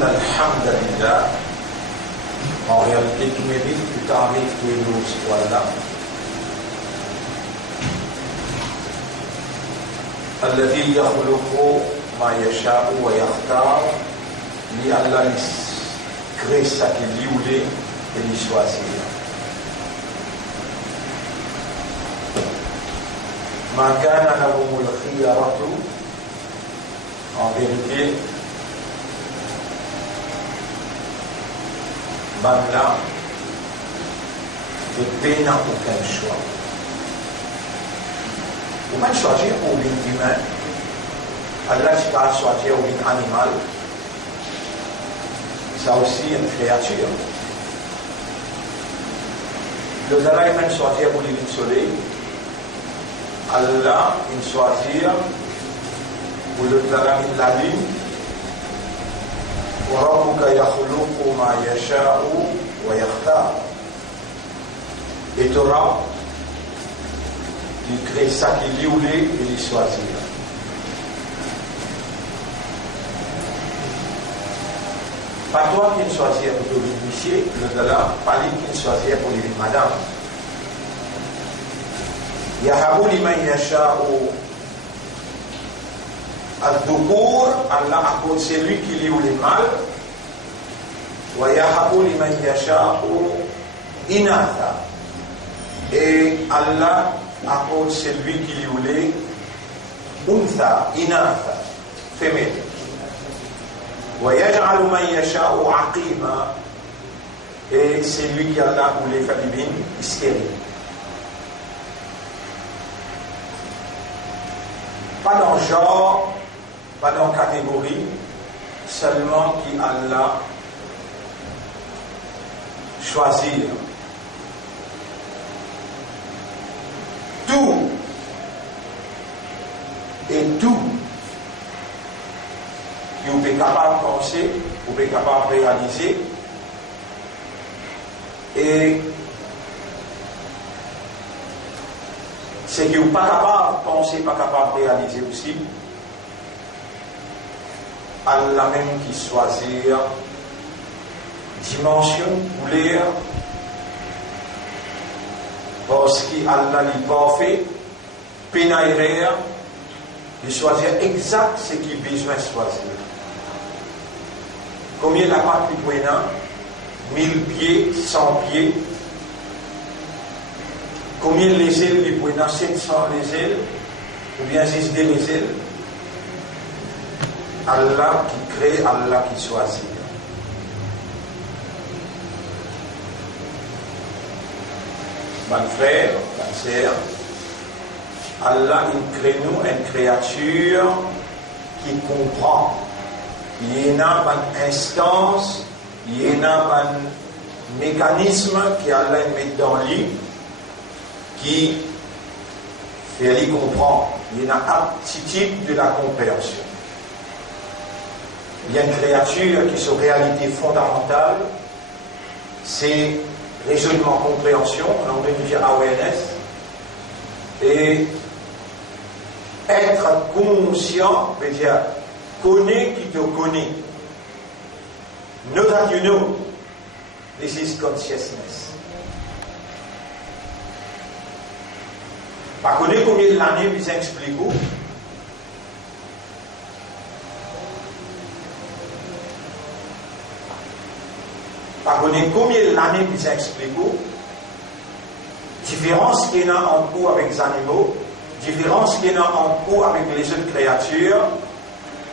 إن الحمد لله en réalité tout mérite, tout arrive, tout est nous, voilà. الذي يخلق ما يشاء ويختار لألا crée ça qu'il voulait et lui choisir. ما كان لهم الخيرة en vérité Bangla de peine n'a aucun choix. Vous pouvez choisir pour une humain, Allah va choisir pour un animal, ça aussi une créature. Le Zara va choisir pour le soleil, Allah va choisir pour le Zara la lune. وربك يخلق ما يشاء ويختار. Et Torah, il crée ça qu'il voulait et il choisit. Pas toi qui choisis pour le monsieur, le dollar, pas lui qui choisit pour les madame. يهب لمن يشاء الذكور Allah accorde celui qui lui ou les mâles ويهب لمن يشاء إناثا et Allah accorde celui qui lui ou les untha inatha femelle ويجعل من يشاء عقيما et celui qui Allah ou les féminines stérile. Pas dans le genre, pas dans la catégorie, seulement qui Allah choisir. Tout et tout que vous êtes capable de penser, vous êtes capable de réaliser, et ce que vous n'êtes pas capable de penser, pas capable de réaliser aussi, Allah même qui choisit dimension, couleur, parce qu'Allah n'est pas fait, pénaïrer, de choisir exact ce qu'il a besoin de choisir. Combien la part du Buena 1000 pieds, 100 pieds. Combien les ailes du Buena 700 les ailes, ou bien 6 les ailes. Allah qui crée, Allah qui choisit. Mon frère, ma sœur, Allah il crée nous une créature qui comprend. Il y a une instance, il y a un mécanisme qui Allah met dans lui qui fait lui comprendre. Il y a une aptitude de la compréhension. Il y a une créature qui, sur réalité fondamentale, c'est raisonnement, compréhension, on en dit awareness, et être conscient veut dire connaît qui te connaît. Know that you know. This is consciousness. Pas connaître combien l'année vous explique. Pas connaître combien l'année vous explique. Différence qu'il y a en cours avec les animaux, différence qu'il y a en cours avec les autres créatures,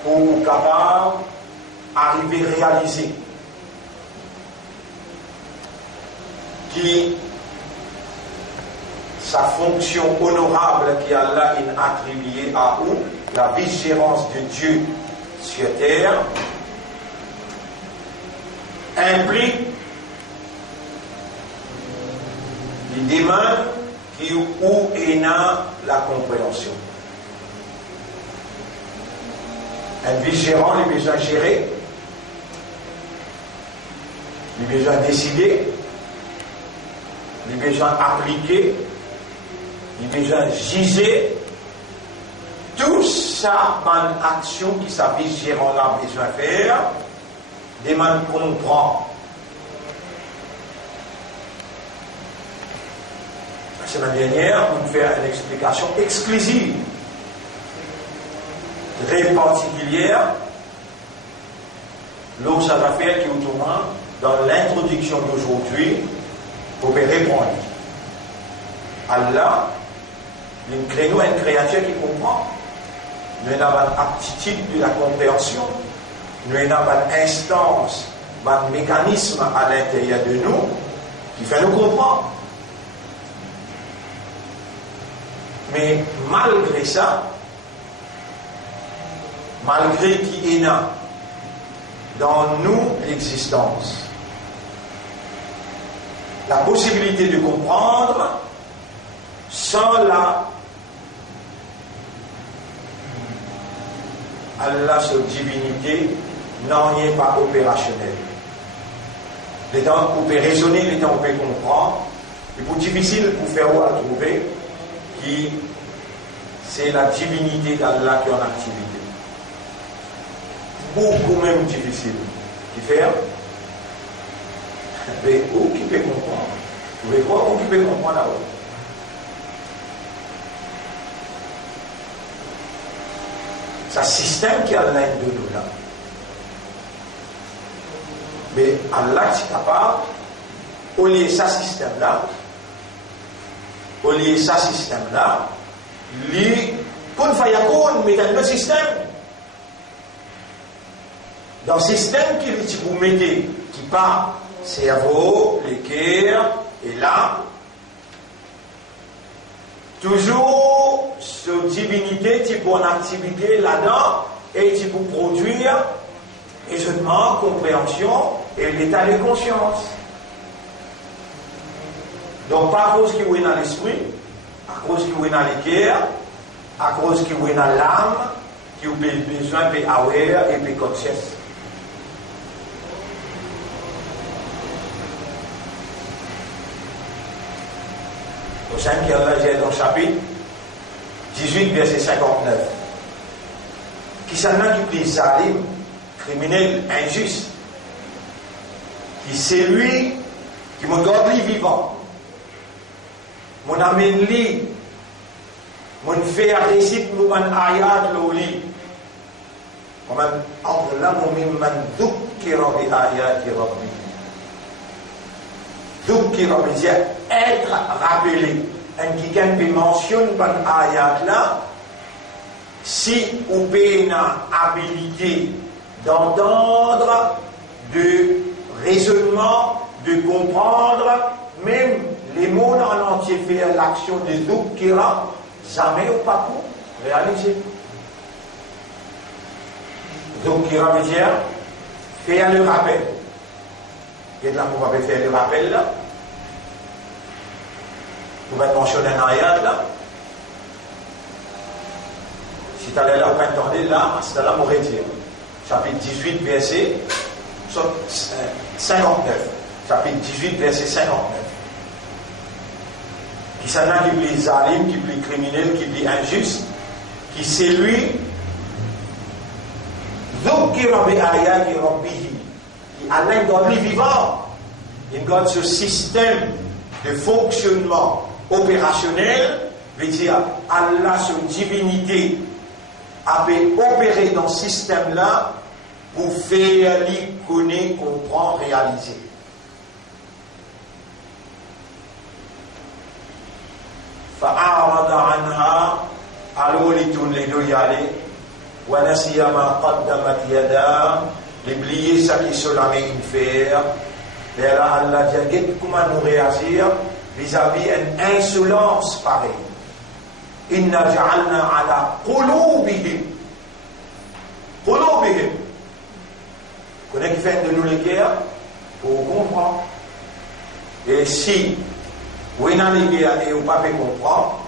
pour capable d'arriver à réaliser qui sa fonction honorable qui Allah a attribuée à nous, la vigilance de Dieu sur terre, implique les demandes qui où est la compréhension. Un vigérant, il a besoin de gérer, il a besoin de décider, il a besoin d'appliquer, il a besoin de giser. Tout ça, bonne action qui sa vigérant a besoin de faire, des man comprend. La semaine dernière, on fait une explication exclusive, très particulière, l'autre affaire qui est autour dans l'introduction d'aujourd'hui, pour répondre. Allah, nous créons une créature qui comprend. Nous avons une aptitude de la compréhension. Nous avons une instance, un mécanisme à l'intérieur de nous qui fait nous comprendre. Mais malgré ça, malgré qu'il y a dans nous l'existence, la possibilité de comprendre sans Allah, sa divinité, n'en est pas opérationnel. Les temps où on peut raisonner, les temps où on peut comprendre, c'est plus difficile pour faire à trouver qui c'est la divinité d'Allah qui est en activité. Beaucoup même difficile. Qui fait mais où qui peut comprendre? Vous pouvez voir où qui peut comprendre là-haut. C'est un système qui a l'un de nous là. Mais Allah est capable, au lieu de ce système-là, lui, qu'on fasse mais dans le système. Dans le système qui vous mettez, qui part, cerveau, le cœur, et là, toujours cette divinité, tu peux en activité là-dedans, et tu peux produire raisonnement, compréhension et l'état de conscience. Donc, pas à cause qu'il est dans l'esprit, à cause qu'il est dans le cœur, à cause qu'il est dans l'âme, qui a besoin de aware et de conscience. Au 5 qui est dans le chapitre 18, verset 59. Qui s'en a qui plie zalim, criminel, injuste, qui c'est lui qui me garde lui vivant, mon amène lui, mon fait récite mon ayat l'oli, comme entre là mon mimman dhukkira bi ayati rabbi. Dhukkira veut dire être rappelé. Un quelqu'un qui mentionne par ayat là, si on a une habilité d'entendre, de raisonnement, de comprendre, même les mots en entier faire l'action de Dhukkira, jamais ou pas pour réaliser. Dhukkira veut dire faire le rappel. Il y a de la pour faire le rappel là. Vous allez mentionner un ayat là. Si tu allais là, vous entendez là, c'est là, vous dire. Chapitre 18, verset 59. Chapitre 18, verset 59. Qui s'en a qui plie zalim, qui plie criminel, qui plie injuste, qui c'est lui, dhukkira bi ayati rabbihi, qui a l'un dans lui vivant, il garde ce système de fonctionnement opérationnel, veut dire Allah, son divinité, avait opéré dans ce système-là pour faire lui connaître, comprendre, réaliser. فأعرض عنها alors il tourne les deux y aller ونسي ما قدمت يداه l'oublier ça qui se la main faire et là Allah dit comment nous réagir vis-à-vis une insolence pareille. Inna ja'alna ala qulubihim. Qulubihim. Connais qui fait de nous les guerres pour comprendre. Et si vous n'avez pas les guerres et vous ne pouvez pas comprendre,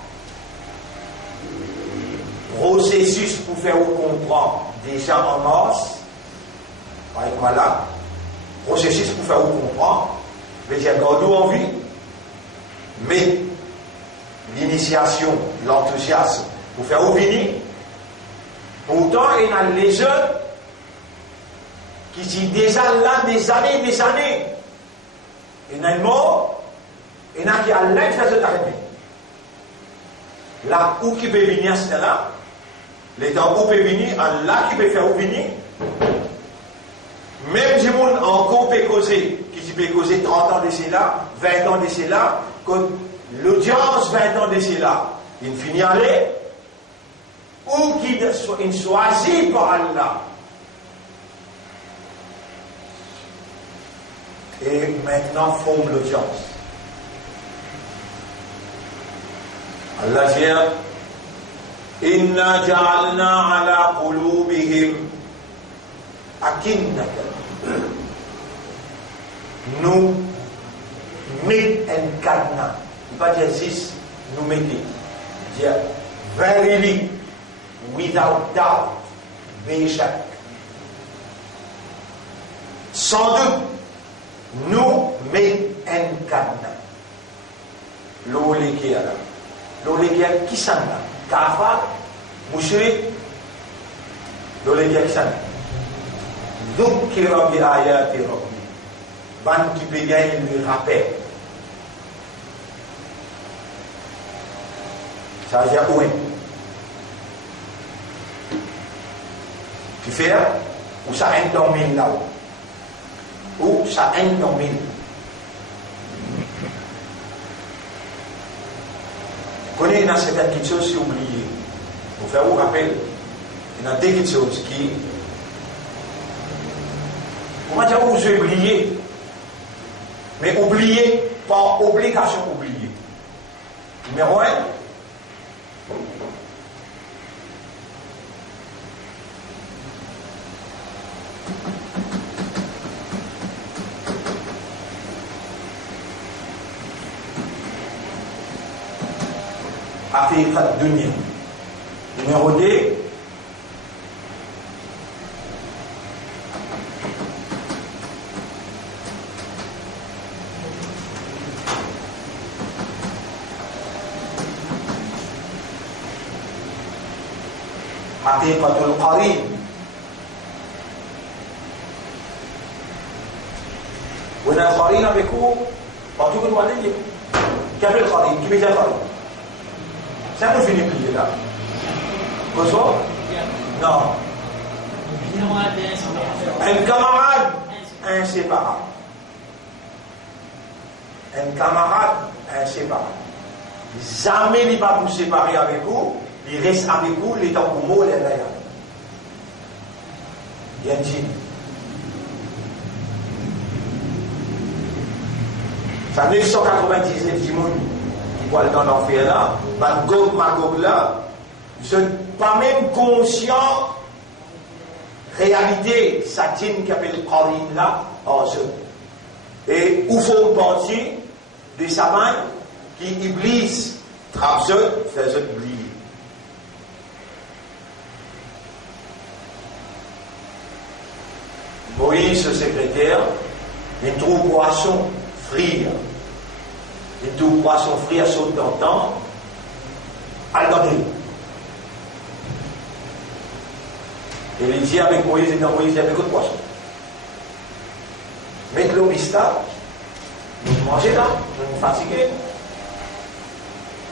processus pour faire vous comprendre déjà en masse, par exemple là, processus pour faire vous comprendre, mais j'ai gardé envie, mais l'initiation, l'enthousiasme, pour faire vous venir, pourtant il y a les jeunes qui dit déjà là des années, il y a un mot, il y en a qui a l'aide de faire arriver. Là où qui peut venir, c'est là. Les temps où peut venir, là qui peut faire où venir. Même si on encore peut causer, qui peut causer 30 ans d'ici là, 20 ans d'ici là, quand l'audience 20 ans d'ici là, il finit à aller, ou qu'il choisit par Allah. Et maintenant forme l'audience. Allah dit Inna ja'alna ala qulubihim akinnatan. Nous mettons un cadenas. Il va dire 6, nous mettons. Dire verily, without doubt, béchak. Sans doute, nous mettons un cadenas. L'olikia là. L'olikia qui s'en va? Kafar, mushrik, l'olikia qui s'en va? Dhukkira bi ayati rabbi. Ban qui peut gagner le rappel. Ça veut dire où est? Tu fais ou ça endormit là-haut? Ou ça endormit? Vous connaissez, il y a certaines petites choses qui sont oubliées. Pour faire vous rappel, il y a des petites choses qui. On va dire que vous avez oublié. Mais oublié, par obligation oublié. Numéro 1. Haqiqat dunya. Numéro 2. Haqiqatul qarin. On a un qarin avec vous, partout que nous allons dire. Qui appelle le qarin? Qui met le qarin? C'est un peu fini plié là. Quoi? Non. Un camarade inséparable. Un camarade inséparable. Jamais il ne va pas vous séparer avec vous. Il reste avec vous les temps pour vous, les rayons. Il y a un djinn. Ça 999 djimoun qui voient le temps d'enfer là, Van Gogh, Magog là, je ne suis pas même conscient réalité, ça djinn qui appelle Qarin là, en eux. Et où font partie des savants qui iblis, trappe eux, fait eux oublier. Moïse, le secrétaire, il trouve poisson frire. Il trouve poisson frire saute dans le temps, à l'entrée. Et il dit avec Moïse, et dans Moïse, il y avait que de poisson. Mettez l'eau vista, vous mangez là, vous vous fatiguez.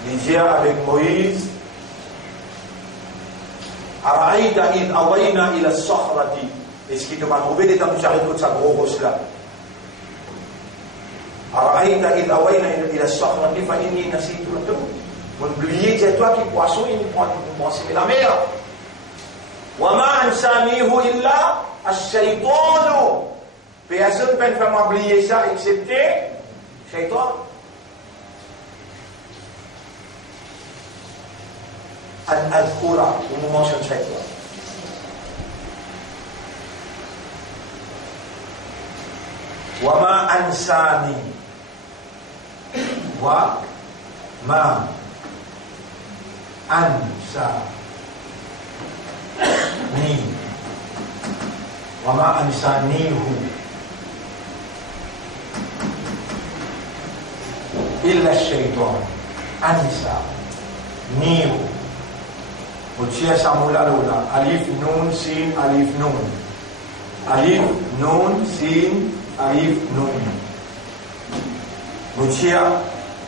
Il dit avec Moïse, Araïda il awayna ila sakhrati. Est-ce qu'il te va trouver des temps où j'arrête de sa gros rosse là? Araïda il awayna ila sakhrati fa inni nasitu lakum. Vous oubliez, c'est toi qui poisson, il nous prend la mer. Wa ma ansanihu illa ash-shaytanu. Personne ne peut faire m'oublier ça, excepté Shaytan. Al-Qura, on nous mentionne Shaytan. Wa ma ansani. Wa ma ansa. Ni. Wa ma ansanihu. Illa syaitan ansa niu utia samula lula alif nun sin alif nun Alif, Nun, Sin, Alif, Nun. Motia,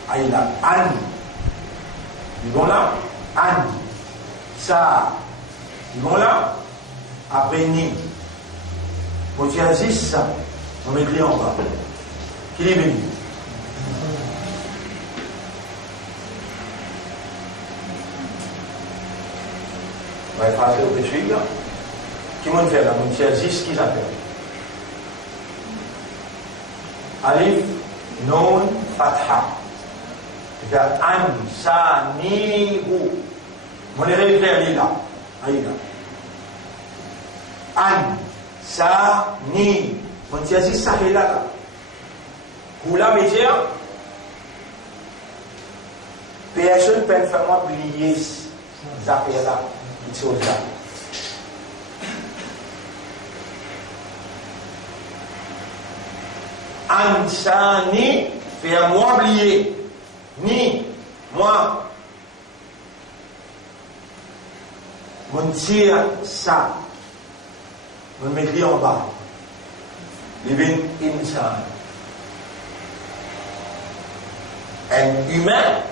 Aïla, An. Ils vont là, An. Sa. Ils vont là, après Ni. Motia, Zis, on m'écrit en bas. Qui est venu? On va effacer au dessus là. Qui m'ont fait là? Motia, Zis, qui s'appelle? Alif, Nun, Fatha. C'est-à-dire An, Sa, Ni, Hu. On est réécrit là. Aïda. An, Sa, Ni. On tient ici ça est là. Pour la métier, personne ne peut faire oublier ça fait là. Cette chose-là. An, Sa, Ni, faire moi oublier. Ni, moi. Mon tire ça. Mon m'écrit en bas. Living insan. Un humain,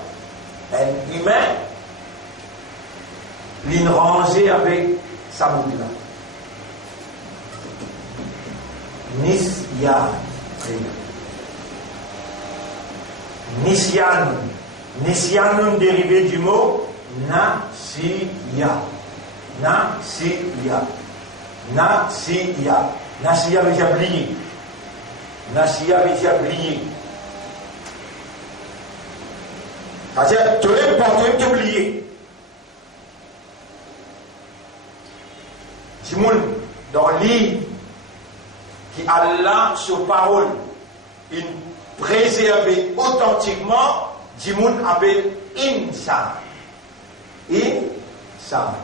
l'in rangé avec sa boucle là. Nisyan. Nisyan. Nisyan dérivé du mot Nasiya. Nasiya. Nasiya. Nasiya veut dire plier. Nasiya veut dire plier. C'est-à-dire, tu es porté de plier. Timoun, dans le livre, qui Allah, sur parole, il préserve authentiquement, Timoun appelle insan. Insan.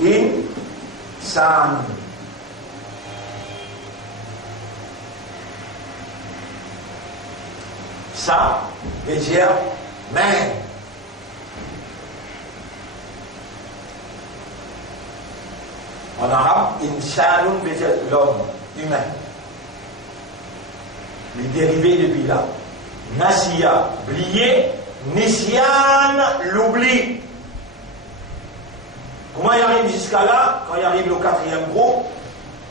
Insan. Ça veut dire main. En arabe, insanun veut dire l'homme, humain. Les dérivés depuis là. Nasiya, oublié. Nisyan, l'oubli. Comment il arrive jusqu'à là? Quand il arrive au quatrième groupe,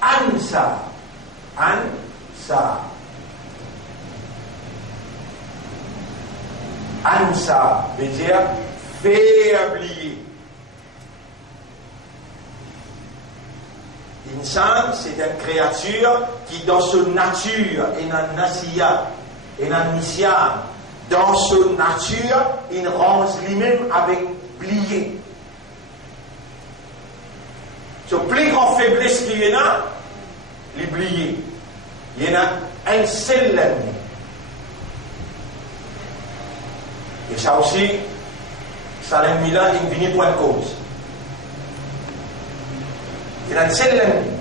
Ansa. Ansa. Ansa veut dire faire oublier. Insan, c'est une créature qui, dans son nature, est un nasiya, est un nisyan. Dans son nature, il range lui-même avec plié. Son plus grand faiblesse qu'il y en a, l'oublier. Il y en a un seul ennemi. Et ça aussi, ça l'ennemi-là, il vient point de cause. Il y a un seul ennemi.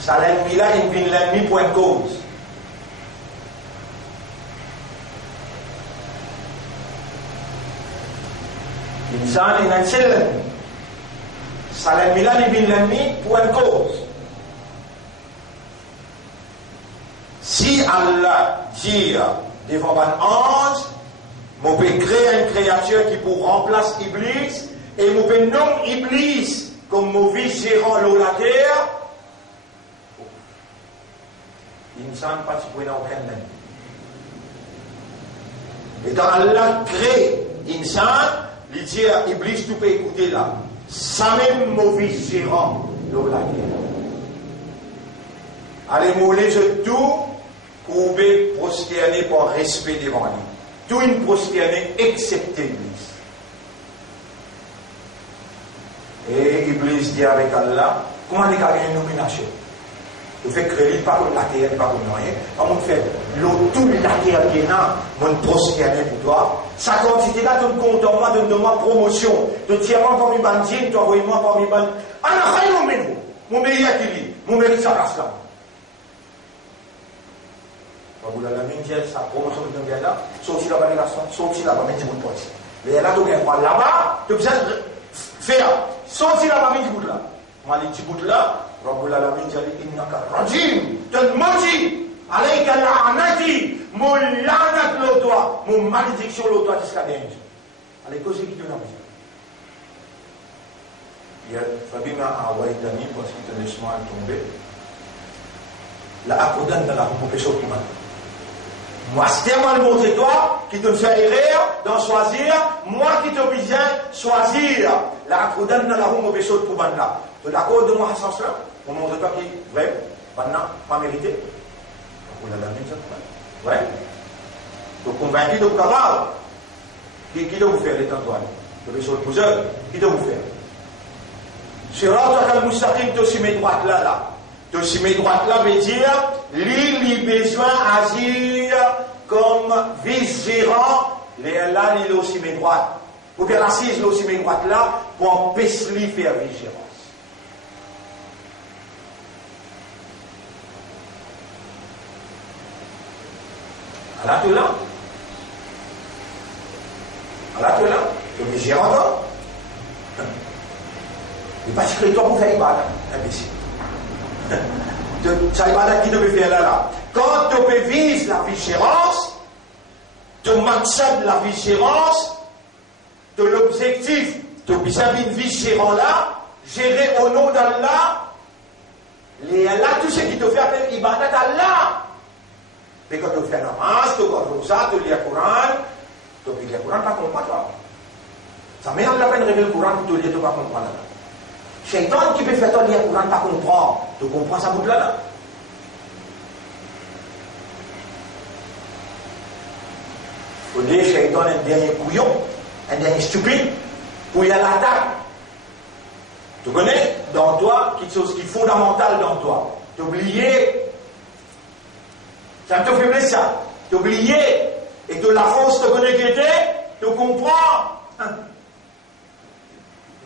Ça l'ennemi-là, il vient l'ennemi point de cause. Il y a un seul ennemi. Ça l'ennemi-là, il vient l'ennemi point de cause. Si Allah dit devant un ange, on peut créer une créature qui pour remplacer Iblis, et on peut nommer Iblis comme mauvais gérant de la terre. L'insan pas si point aucun ennemi. Et quand Allah crée l'insan, il dit à Iblis, tu peux écouter là. Ça même mauvais gérant de la terre. Allez, mouler de tout, couper, prosterner par respect devant lui. Tout une prosterner excepté Iblis. Et Iblis dit avec Allah, comment il y a une nomination? Il fait créer pas comme la terre, pas comme rien. On fait tout la terre qui est là, on prosterner pour toi. Sa quantité là, tu me content, donne-moi promotion. Tu tiens moi parmi bandits, tu envoies moi parmi bandits. Allah, mon meilleur qui dit, mon mérite sa place là. Vous la même sa promotion de là, sorti là-bas les garçons, sorti là-bas, mettez mon poste. Mais là, tu viens prendre là-bas, tu peux faire Sorti la famille du bout là. Moi, les petits bouts là, Rabbul Alamin, j'ai dit, innaka rajim, te maudit, alayka la'anati, mon lanat l'autoa, mon malédiction l'autoa jusqu'à dernier jour. Allez, cause qui te l'a dit. Il y a Fabi m'a envoyé d'amis parce qu'il te laisse moi tomber. La accoudane dans la compétition pour moi. Moi, c'est tellement le montrer toi qui te fait rire d'en choisir, moi qui te besoin choisir. La accoudane dans la compétition pour moi. Tu es d'accord de moi à ce sens-là? On montre toi qui, vrai, maintenant, pas mérité. Vous l'avez mis ça? Ouais. Tu es convaincu de vous capable. Qui doit vous faire les temps toi? Tu es sur le pousseur. Qui doit vous faire? Sur l'autre, quand vous savez que tu aussi mes droites là. Tu aussi mes droites là veut dire, il besoin d'agir comme vice-gérant. Là, il a aussi mes droites. Ou bien l'assise, il a aussi mes droites là pour empêcher de faire vice-gérance. Alors, tu es là. Alors, tu es là. Tu es vice-gérant, toi. Et parce que toi, pour faire une balle, imbécile. C'est une balle qui devait faire là. Quand tu peux viser la vigérance, tu m'acceptes la vigérance, de l'objectif, tu peux une vigérance là, gérer au nom d'Allah, là, tout ce qui te fait appeler ibadat Allah. Mais quand tu fais la masse, tu fais ça, tu lis le Coran, tu lis le Coran, tu ne comprends pas. Ça met la peine de révéler le Coran, tu lis, tu ne comprends pas. Shaitan qui peut faire toi lire le Coran, tu comprends. Tu comprends ça bout là. Il faut dire Shaitan un dernier couillon, un dernier stupide, pour y aller à l'attaque. Tu connais dans toi quelque chose qui est fondamental dans toi. Tu oublié. Ça te fait plaisir ça. Tu oublié. Et que la force te connaît qui était, tu comprends.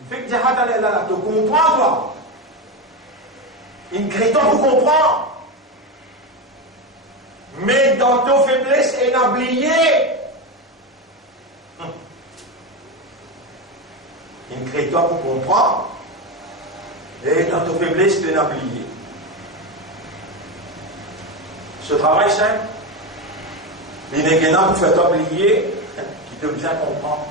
Fait que tu comprends toi. Une créton pour comprendre. Mais dans ton faiblesse, elle a oublié. Une créton pour comprendre. Et dans ton faiblesse, elle a oublié. Ce travail simple, il n'est qu'un pour faire oublier qui te bien comprendre.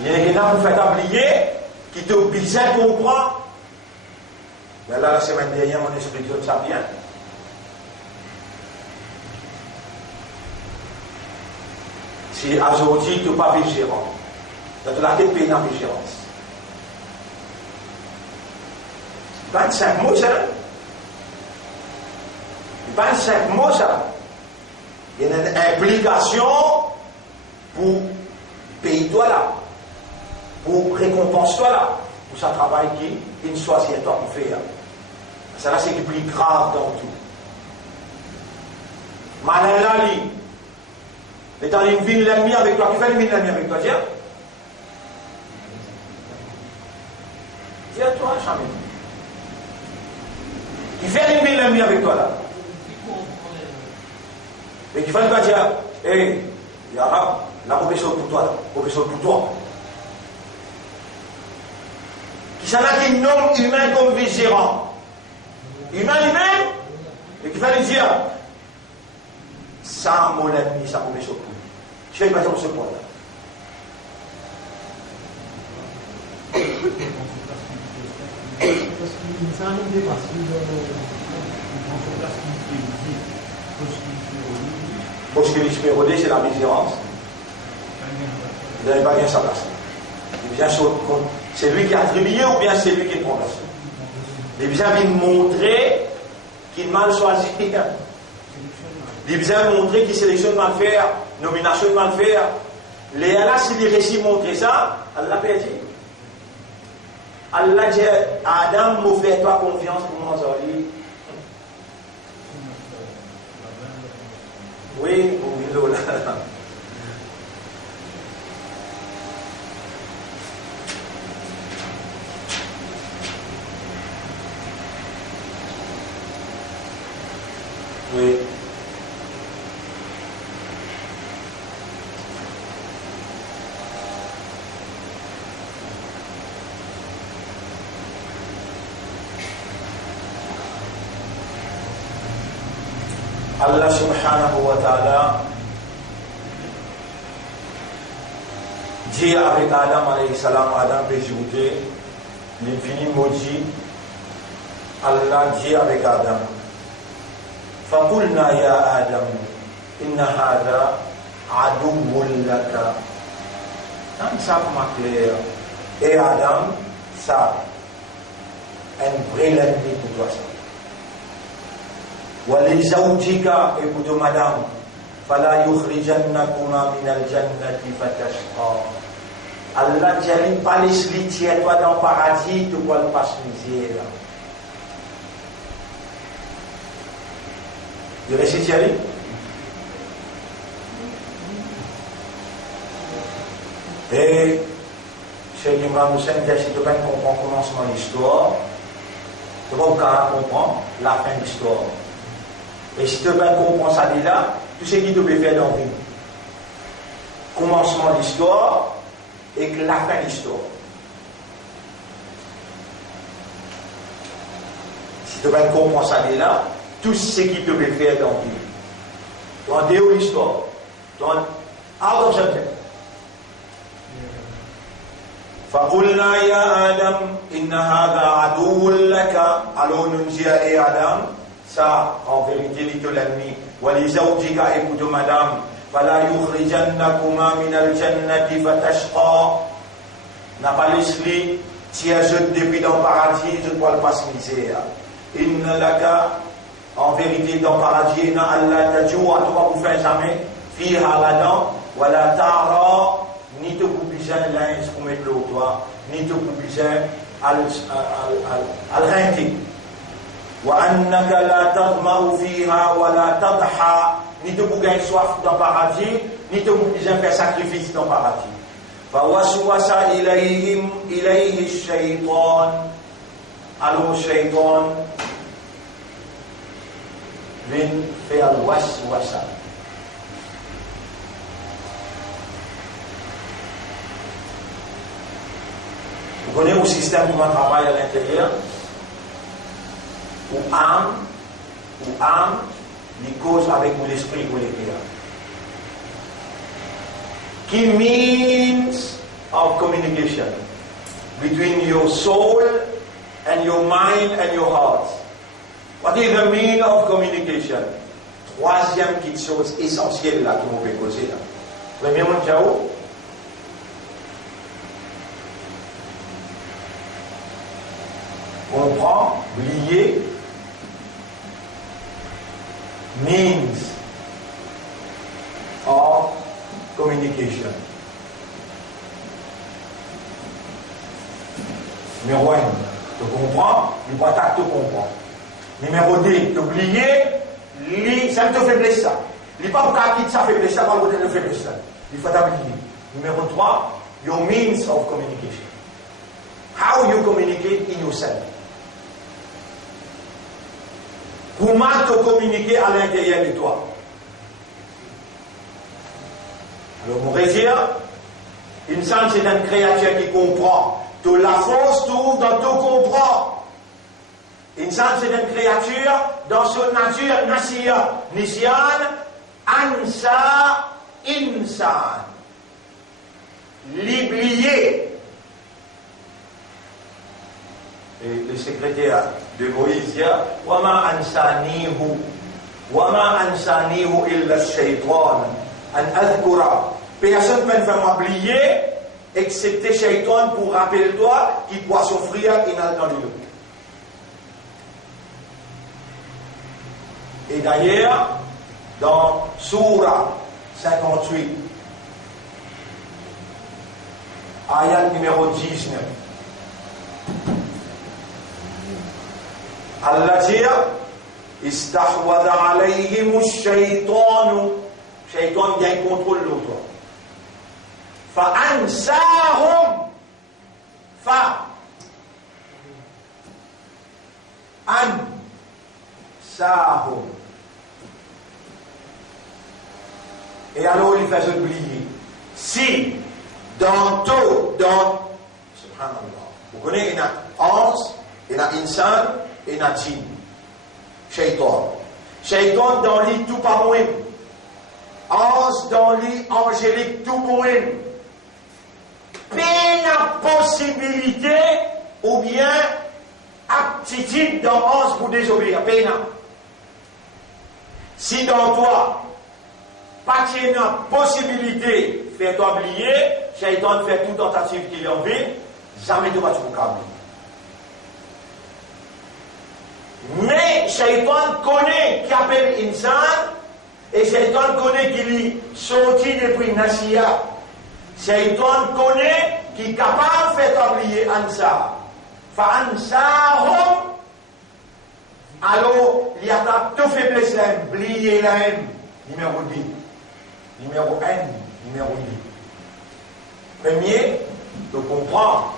Il y a quelqu'un pour faire oublier qui te bien comprendre. Mais là, la semaine dernière, on explique ça bien. Si aujourd'hui, tu n'es pas vigérant, tu as la tête payée dans la vigérance. 25 mots, ça. 25 mots, ça. Il y a une implication pour payer toi là. Pour récompenser toi là, pour ça travail qui il choisit toi pour faire. Ça là c'est le plus grave dans tout. Malin là, lui, étant une ville l'ennemi avec toi, qui fait une ville l'ennemi avec toi, tiens. Dis à toi, jamais. Qui fait une ville l'ennemi avec toi là. Et qui fait quoi dire, hé, Yarab, la mauvaise chose pour toi là, mauvaise chose pour toi. Qui s'en a qui nomme humain comme vigérant. Humain lui-même, et qui va lui dire, ça mon ennemi, ça mauvaise chose pour lui. Je fais pas dire ce point là. Parce que l'espérodé, c'est la vigérance. Il n'avait pas bien sa place. Il vient sur c'est lui qui a attribué ou bien c'est lui qui prend place. Il vient de montrer qu'il mal choisi. Il vient montrer qu'il sélectionne mal faire, nomination mal faire. Léala, s'il réussit à montrer ça, Allah peut dire. Allah dit Adam, me fais-toi confiance pour mon zoli. Oui, mon vélo là. Oui. Allah subhanahu wa ta'ala dit avec Adam alayhi salam, Adam peut ajouter l'infini maudit. Allah dit avec Adam, فَقُلْنَا يَا آدَمُ إِنَّ هَذَا عَدُوٌّ لَكَ. Ça c'est clair. Et Adam, ça, un vrai ennemi pour toi ça. وَلِزَوْجِكَ, et pour toi madame, فَلَا يُخْرِجَنَّكُمَا مِنَ الْجَنَّةِ فَتَشْقَى. Allah dit, pas les slitiers, toi dans le paradis, tu vois le passe misère. Tu récites y aller? Et Cheikh Imran Hussein dit, si tu veux comprendre le commencement de l'histoire, tu vas comprendre la fin de l'histoire. Et si tu veux comprendre ça là, tu sais qui tu peux faire dans la vie. Commencement de l'histoire et la fin de l'histoire. Si tu veux comprendre ça là, tout ce qui te peut faire dans la vie. Dans dehors de l'histoire. Dans out of subject. فقلنا يا آدم إن هذا عدو لك. Alors nous disons à Adam, ça en vérité dit l'ennemi. ولزوجك, écoute madame, فلا يخرجنكما من الجنة فتشقى. N'a pas laissé tiens je depuis dans le paradis, je ne dois pas se misère. إن لك, en vérité dans le paradis, na Allah tajua, tu vas vous faire jamais, fiha là-dedans, wala tara, ni te coupiser l'un pour mettre l'eau toi, ni te coupiser al-rinti. Wa annaka la tadma'u fiha wa la tadha, ni te coupiser soif dans le paradis, ni te coupiser faire sacrifice dans le paradis. Fa waswasa ilayhi ash-shaytan. Alors shaytan vient faire waswasa. Vous connaissez le système qui travaille à l'intérieur, où âme, les causes avec l'esprit ou les cœurs. Qui means of communication between your soul and your mind and your heart. What is the meaning of communication? Troisième petite chose essentielle là que vous pouvez causer là. Premièrement, ciao. Comprend, lier, means of communication. Numéro 1, tu comprends, il va te comprendre. Numéro 2, t'oublier, ça te fait blesser ça. Il n'est pas pour quitter ça fait blesser ça, pas le côté de fait blesser ça. Il faut t'oublier. Numéro 3, your means of communication. How you communicate in yourself. Comment te communiquer à l'intérieur de toi. Alors, mon résir, une femme, c'est une créature qui comprend. De la force trouve dans tout comprend. Une femme, c'est une créature dans son nature, Nisyan, Ansa, Insan. L'oublier. Et le secrétaire de Moïse dit Wama ansanihu illa shaytan an adhkura. Personne ne peut m'oublier excepté shaytan pour rappeler toi qui boit son frère et n'a dans l'eau. Et d'ailleurs, dans Surah 58, ayat numéro 19, Allah dit Istahwada alayhim ash-shaytan. Shaytan gagne contrôle de l'autre. Fa ansahum. Ansahum. Et alors il fait oublier. Si dans tout, subhanallah, vous connaissez, il y a ans, il y a insan, et il y a djinn, shaitan. Shaitan dans lit tout pas moins. Ange dans lit angélique tout moins. Peine possibilité ou bien aptitude dans ange pour désobéir. Peine. Si dans toi, pas qu'il y ait une possibilité de faire oublier, Shaitan fait toute tentative qu'il a envie, jamais tu vas te oublier. Mais Shaitan connaît qui appelle insan et Shaitan connaît qu'il est sorti depuis Nasiya. Shaitan connaît qu'il est capable de faire oublier Ansa. Fa'ansahum. Alors, il y a tout faiblesse là, oublier la haine. Numéro 10. Numéro 1. Numéro 10. Premier, de comprendre.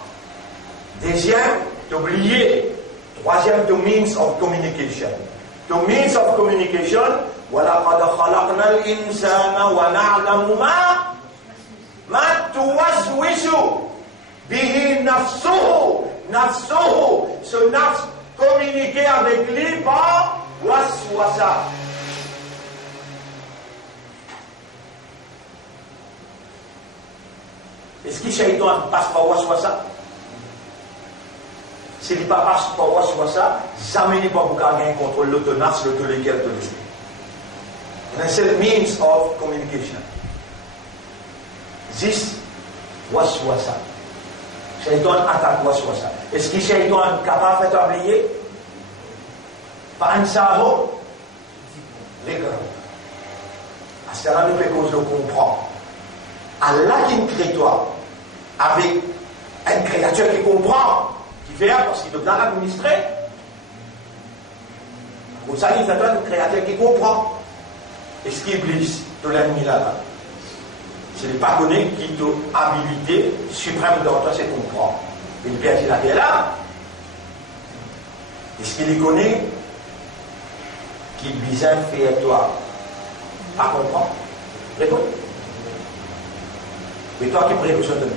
Deuxième, d'oublier. Troisième, the means of communication. The means of communication, وَلَقَدْ خَلَقْنَا الْإِنسَانَ وَنَعْلَمُ مَا تُوَسْوِسُ بِهِ نَفْسُهُ. Ce nafs communiquer avec lui par waswasa. Est-ce que Shaitan passe par waswasa? Si il ne passe par waswasa, jamais il ne peut pas gagner contre l'autonafs, l'autolégal, l'autolégal. C'est le means of communication. This waswasa. Shaitan attaque waswasa. Est-ce que Shaitan est capable de faire oublier? Pas un saho? Les gars. À ce moment-là, nous pouvons le comprendre. Allah qui crée toi, avec une créature qui comprend, qui fait parce qu'il doit l'administrer. Comme ça, il fait une créature qui comprend. Est-ce qu'il glisse de l'ennemi là-bas? Ce n'est pas connu qui t'a habilité suprême dans toi, c'est comprendre. Il vient de la là. Est-ce qu'il est connu qui bizarre fait à toi à comprendre? Réponds. Mais toi qui pries, besoin de moi.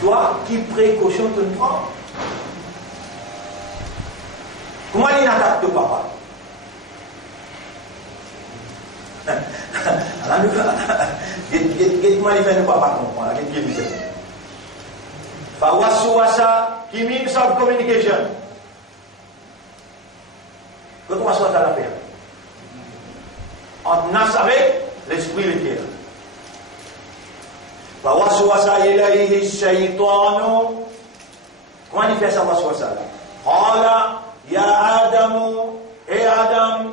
Toi qui précaution te prends. Comment il attaque de papa? Comment il fait de papa comprendre? Fawaswasa, qui means of communication. Comment waswasa la faire? On nas avec l'esprit lequel. Fawaswasa ilayhi shaytanu. Comment il fait ça waswasa là? Qala ya Adamu, et Adam,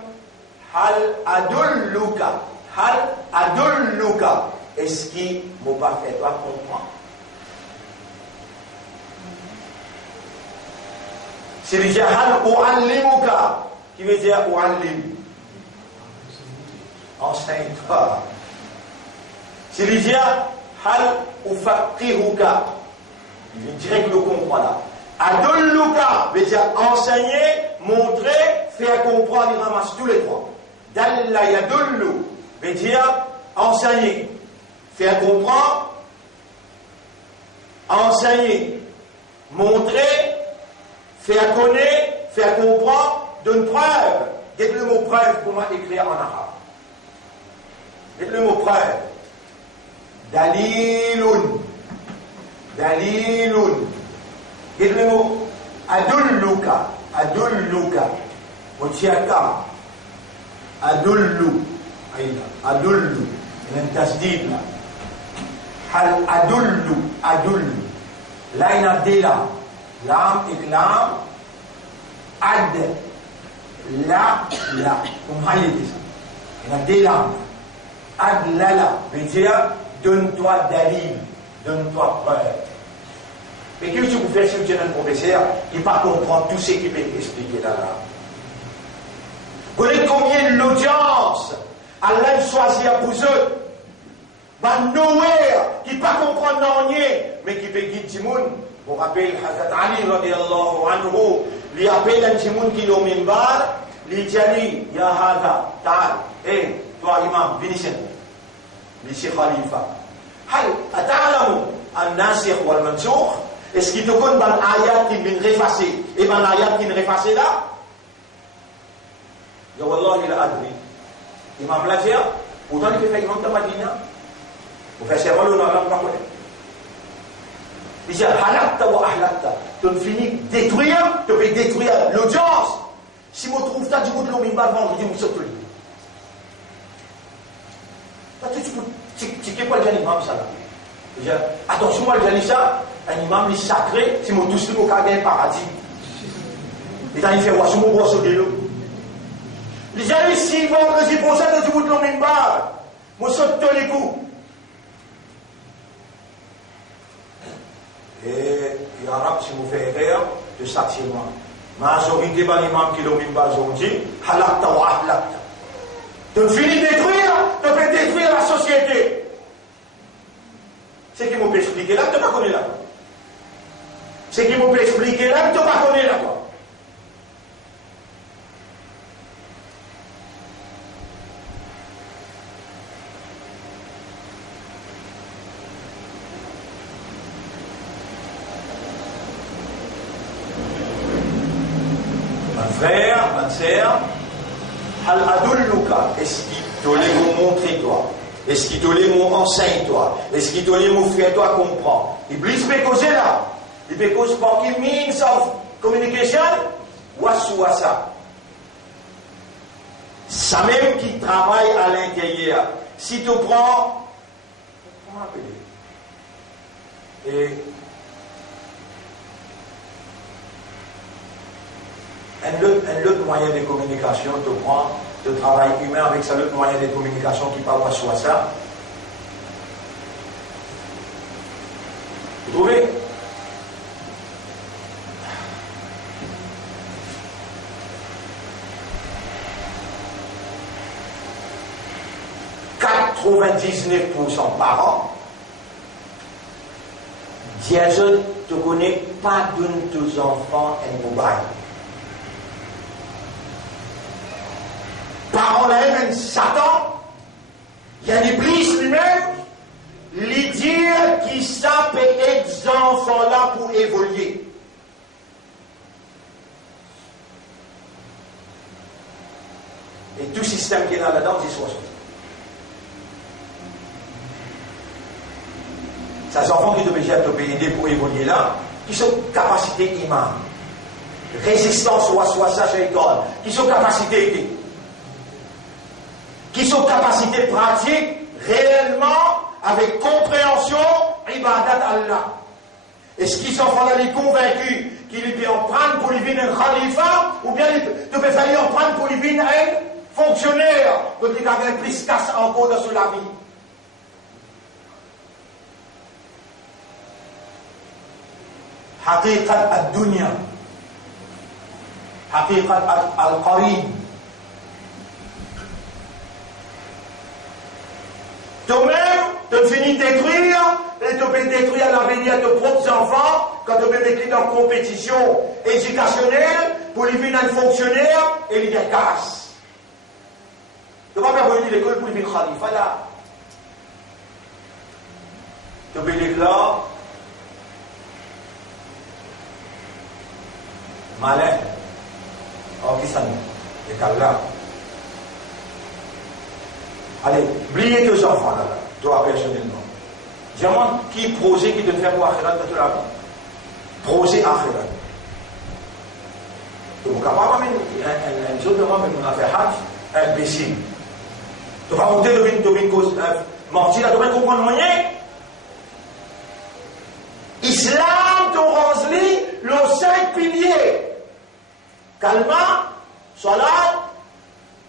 hal adulluka. Est-ce qu'il m'a pas fait toi comprendre? C'est déjà hal u'allimuka, qui veut dire u'allim. Enseigne-toi. C'est déjà hal ufaqihuka. Il dirait que le comprend là. Adulluka veut dire enseigner, montrer, faire comprendre, il ramasse tous les trois. Dalla yadullu veut dire enseigner, faire comprendre, enseigner, montrer, faire connaître, faire comprendre, donne preuve. Dites le mot preuve pour moi écrire en arabe. Dites le mot preuve. Dalilun. Dalilun. Dites le mot adulluka. Adulluka. Motiaka. Adullu. Adullu. Il y a un tasdid là. Hal adullu. Adullu. Là il y a des lames. Lam et lam. Ad. La. Comment il dit ça? Il y a des lames. Ad lala. Veut dire donne-toi dalil. Donne-toi preuve. Mais qu'est-ce que vous faites si vous êtes un professeur qui ne pas comprendre tout ce qui peut expliquer là? Vous voyez combien l'audience Allah choisit à vous eux, nowhere, qui ne pas comprendre non mais qui peut guider du monde. Vous vous rappelez, Hazrat Ali radiallahu anhu, lui appelle un petit monde qui est au minbar, lui dit Ya Hada, Ta'al, toi imam, viens ici. Lui c'est Khalifa. Hal, ata'alamu, an-nasikh wal-mansukh. Est-ce qu'il te connaît dans l'ayat qui vient réfacé et dans l'ayat qui vient réfacé là? Ya Wallah il a admis. Imam l'a dit, pourtant il fait imam de Madina. Vous faites c'est mal ou non, là, pas connaître. Il dit, halakta wa ahlakta. Tu finis détruire, tu peux détruire l'audience. Si vous trouvez ça, du coup, de l'homme, vendredi, vous sortez. Tu ne peux pas dire l'imam ça là. Attention, moi, je dis ça, un imam est sacré, si vous tous le cas d'un paradis. Et quand il fait voir sur mon brosse de l'eau. Il dit, si vendredi prochain, tu vous de l'homme, vous sortez tous les coups. Et il y a un si vous faites erreur de châtiment. Majorité de l'imam qui l'ont mis aujourd'hui, halakta wa ahlakta. Tu finis de détruire, tu peux détruire la société. C'est qui m'ont expliqué là, tu ne pas connais là. C'est qui m'ont expliqué là, tu ne pas connais là. Frère, ma sœur, hal adulluka, est-ce qu'il te l'a montré toi? Est-ce qu'il te l'a enseigne toi? Est-ce qu'il te l'a fait toi comprendre? Iblis peut causer là. Il peut causer par quel means of communication? Waswasa. Ça même qui travaille à l'intérieur. Si tu prends, comment appeler? Et un autre moyen de communication te prend de travail humain avec ça, l'autre moyen de communication qui parle pas soit ça. Vous trouvez? « 99% par an, Dieu te connaît pas d'un de tes enfants un mobile. Par en même Satan, il y a l'Iblis lui-même, lui dire qu'il ça peut être des enfants-là pour évoluer. Et tout système qui est là-dedans, c'est 60. Ces enfants qui doivent aider pour évoluer là, qui sont capacité imam, résistance ou ça chez l'école, qui sont capacité qui sont capacités pratiques réellement avec compréhension ibadat Allah. Est-ce qu'ils sont convaincus qu'il peut en prendre pour lui venir un khalifa ou bien il peut falloir en prendre pour lui venir un fonctionnaire quand il a un plus casse encore dans la vie. Haqiqat ad-dunya, haqiqat al-qarib. Toi-même, tu finis de détruire, et tu peux détruire l'avenir de tes propres enfants quand tu peux décliner en compétition éducationnelle pour les venir un fonctionnaire et les casse. Tu ne vas pas faire venir l'école pour les venir khalifa là. Tu peux déclarer malin. Oh, qui ça nous? Les là. Allez, oubliez tes enfants là, toi personnellement. Dis-moi qui projet qui te fait pour Akhirat de la vie. Projet Akhirat. Tu vas pas même un jour de moi, mais on a fait Hajj, imbécile. Tu vas monter de une cause, mentir là, tu vas comprendre rien. Islam, ton rosely, les 5 piliers. Kalma, salat,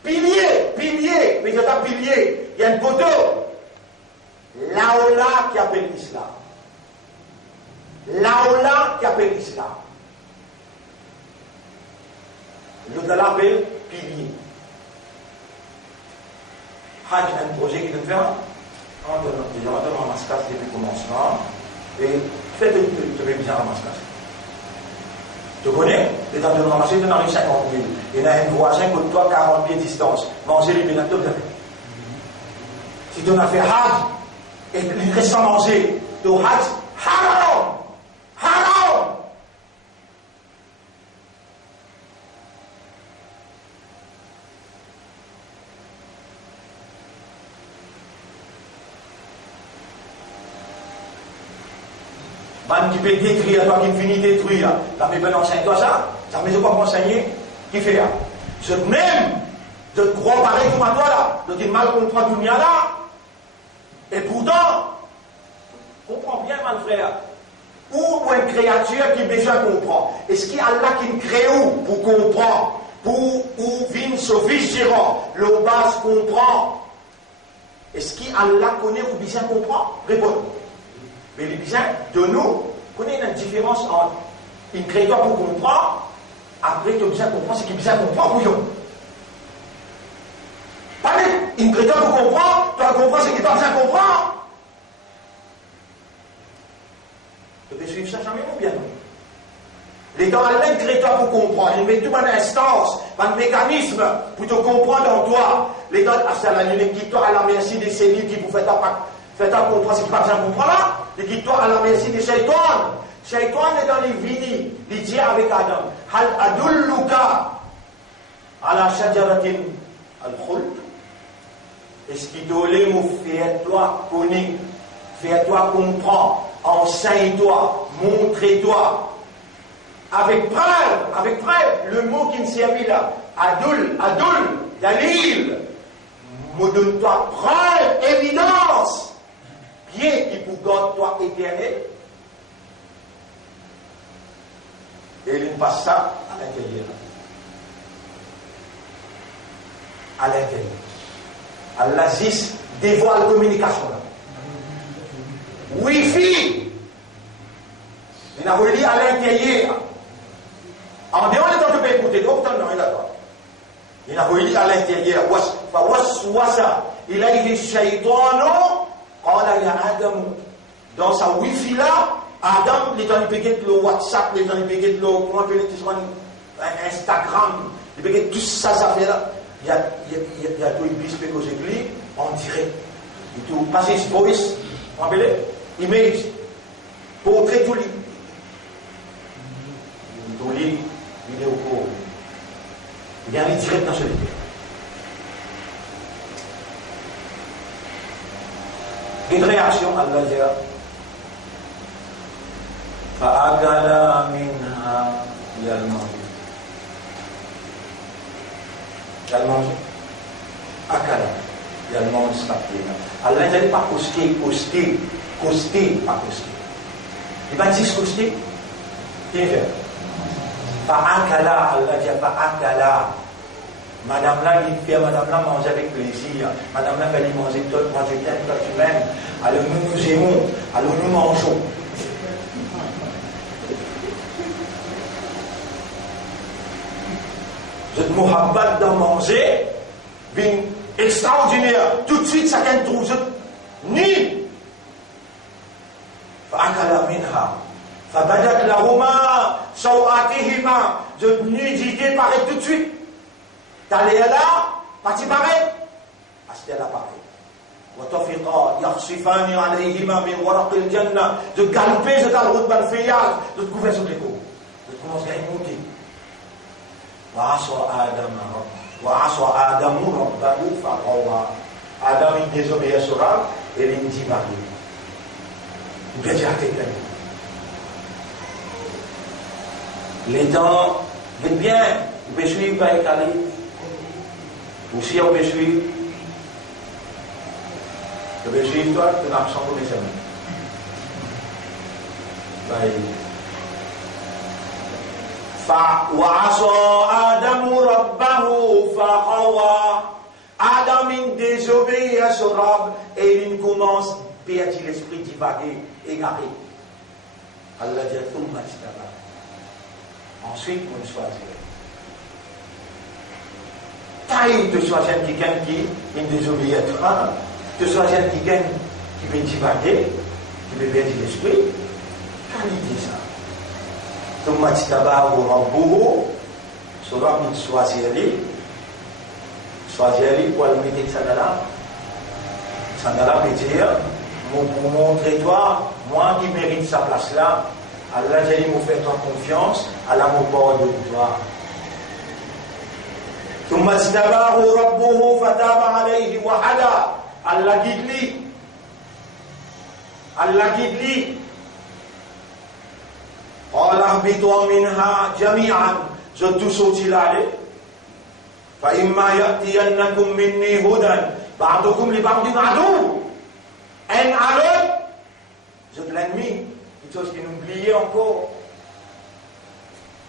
pilier, mais il y a un pilier, il y a un poteau. L'aoula qui appelle l'islam. L'aoula qui appelle l'islam. Le Dala appelle pilier. Hajj, un projet qui te fait, on te ramasse casse depuis le commencement, et faites-le bien ramasse casse. Tu connais? Les temps de ramasser, tu en arrives 50 000. Il y a un voisin qui de toi 40 pieds de distance. Manger les bénéfices de si tu en as fait Hajj, et il reste sans manger, tu Hajj, haram! Haram! Man qui peut détruire, toi qui finis détruire. Ça me peut enseigner toi ça. Ça me peut pas enseigner. Qui fait là? Je même de croire pareil comme à toi là. De mal comprendre tout là. Et pourtant, comprends bien, mon frère. Ou une créature qui besoin de comprendre. Est-ce qu'il y a Allah qui me crée où pour comprendre? Pour ou vin sophistiquant, le bas comprend. Est-ce qu'Allah connaît ou besoin comprend? Réponds. Mais les besoins de nous, connaît une différence entre une créature pour comprendre, après tu as besoin de comprendre ce qui besoin de comprendre, bouillon. Pas une créature pour comprendre, tu as compris ce qui t'a besoin de comprendre. Tu peux suivre ça jamais ou bien non? Les dans Allah, une créature pour comprendre, il met tout une instance, un mécanisme pour te comprendre en toi. Les dans il quitte toi à la merci des cellules qui vous fait comprendre ce qui pas besoin de comprendre là. Il quitte toi à la merci des shaytans. Shaytan est dans les vides, il dit avec Adam, Hal adulluka ala shajaratin al-khuld. Est-ce qu'il doit me faire toi connaître, faire toi comprendre, enseigne-toi, montre-toi. Avec preuve, le mot qui me servit là, Adul, Dalil, me donne-toi preuve, évidence, bien qui pour garder toi éternel. Et il passe ça à l'intérieur. À l'intérieur. Allah dit, dévoile la communication là. Wi-Fi, il a voulu à l'intérieur. En dehors de temps, tu peux écouter, donc tu n'as rien à voir. Il a voulu à l'intérieur. Il a dit Shaytano, quand il y a Adam, dans sa Wi-Fi là, Adam, il a payé le WhatsApp, il a payé le Instagram, il a payé tout ça, ça fait là. Il y a tout Iblis que j'ai écrit en direct. Et tout, passé voice, vous rappelez? Image, portrait tout lit. Tout lit, vidéo court. Il y a un direct dans ce livre. Une réaction, Allah dit فأكلا منها يلمون Akala, yalmon sakina. Allah jadi pas kosti, pas kosti. Il va dire kosti. Qui fait? Akala, Allah dit akala. Madame là, il fait madame là manger avec plaisir. Madame là, elle manger toi, manger toi tu m'aimes. Alors nous aimons, alors nous mangeons. Cette muhabbat de manger, bien extraordinaire. Tout de suite, chacun trouve cette ni. Fa'akala minha. Fabadat lahuma sawatihima. Cette nudité paraît tout de suite. T'allais là, parti pareil. Acheter là pareil. وطفقا يخصفان عليهما من ورق الجنة. De galper, de la route dans le feuillage, de couvrir sur les coups. De commencer à monter. وعصى آدم ربه فغوى. Adam il désobéit sur Rab et il dit Marie. Il peut dire à quelqu'un. Les temps, vite bien, vous pouvez suivre par les calés. Aussi, vous pouvez suivre. Vous pouvez suivre toi, tu n'as pas sans connaissance. وعصى آدم ربه فغوى. Adam il désobéit à ce Rab et il commence à perdre l'esprit divagué, égaré. Allah dit ensuite on choisit. Taille de choisir quelqu'un qui désobéit à toi, de choisir quelqu'un qui veut divaguer, qui veut perdre l'esprit. Quand il dit ça, ثم اجتباه ربه سورة من choisir pour le mettre Sandala veut dire pour montrer toi moi qui mérite sa place là Allah j'ai dit me faire toi confiance Allah me pardonne toi ثم اجتباه ربه فتاب عليه وهدى Allah guide lui قال اهبطوا منها جميعا je tous sortis là فإما يأتينكم مني هدى بعضكم لبعض عدو un à l'autre je de l'ennemi quelque chose qui nous oubliait encore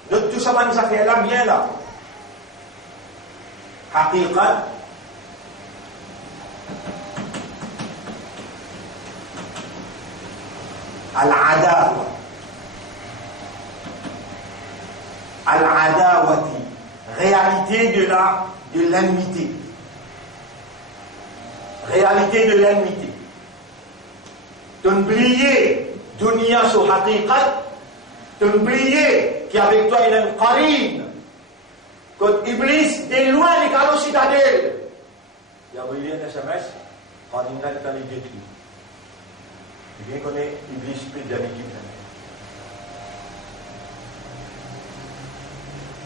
tout ça va nous faire là bien là حقيقة العداوة réalité de l'enmité. Réalité de l'enmité. T'oublier dunya sur haqiqat, t'oublier qu'avec toi il y a un qarin. Quand Iblis est loin des canaux citadelles, il y a envoyé un SMS, qarin là il t'a les détruit. Tu bien connais Iblis plus d'amitié.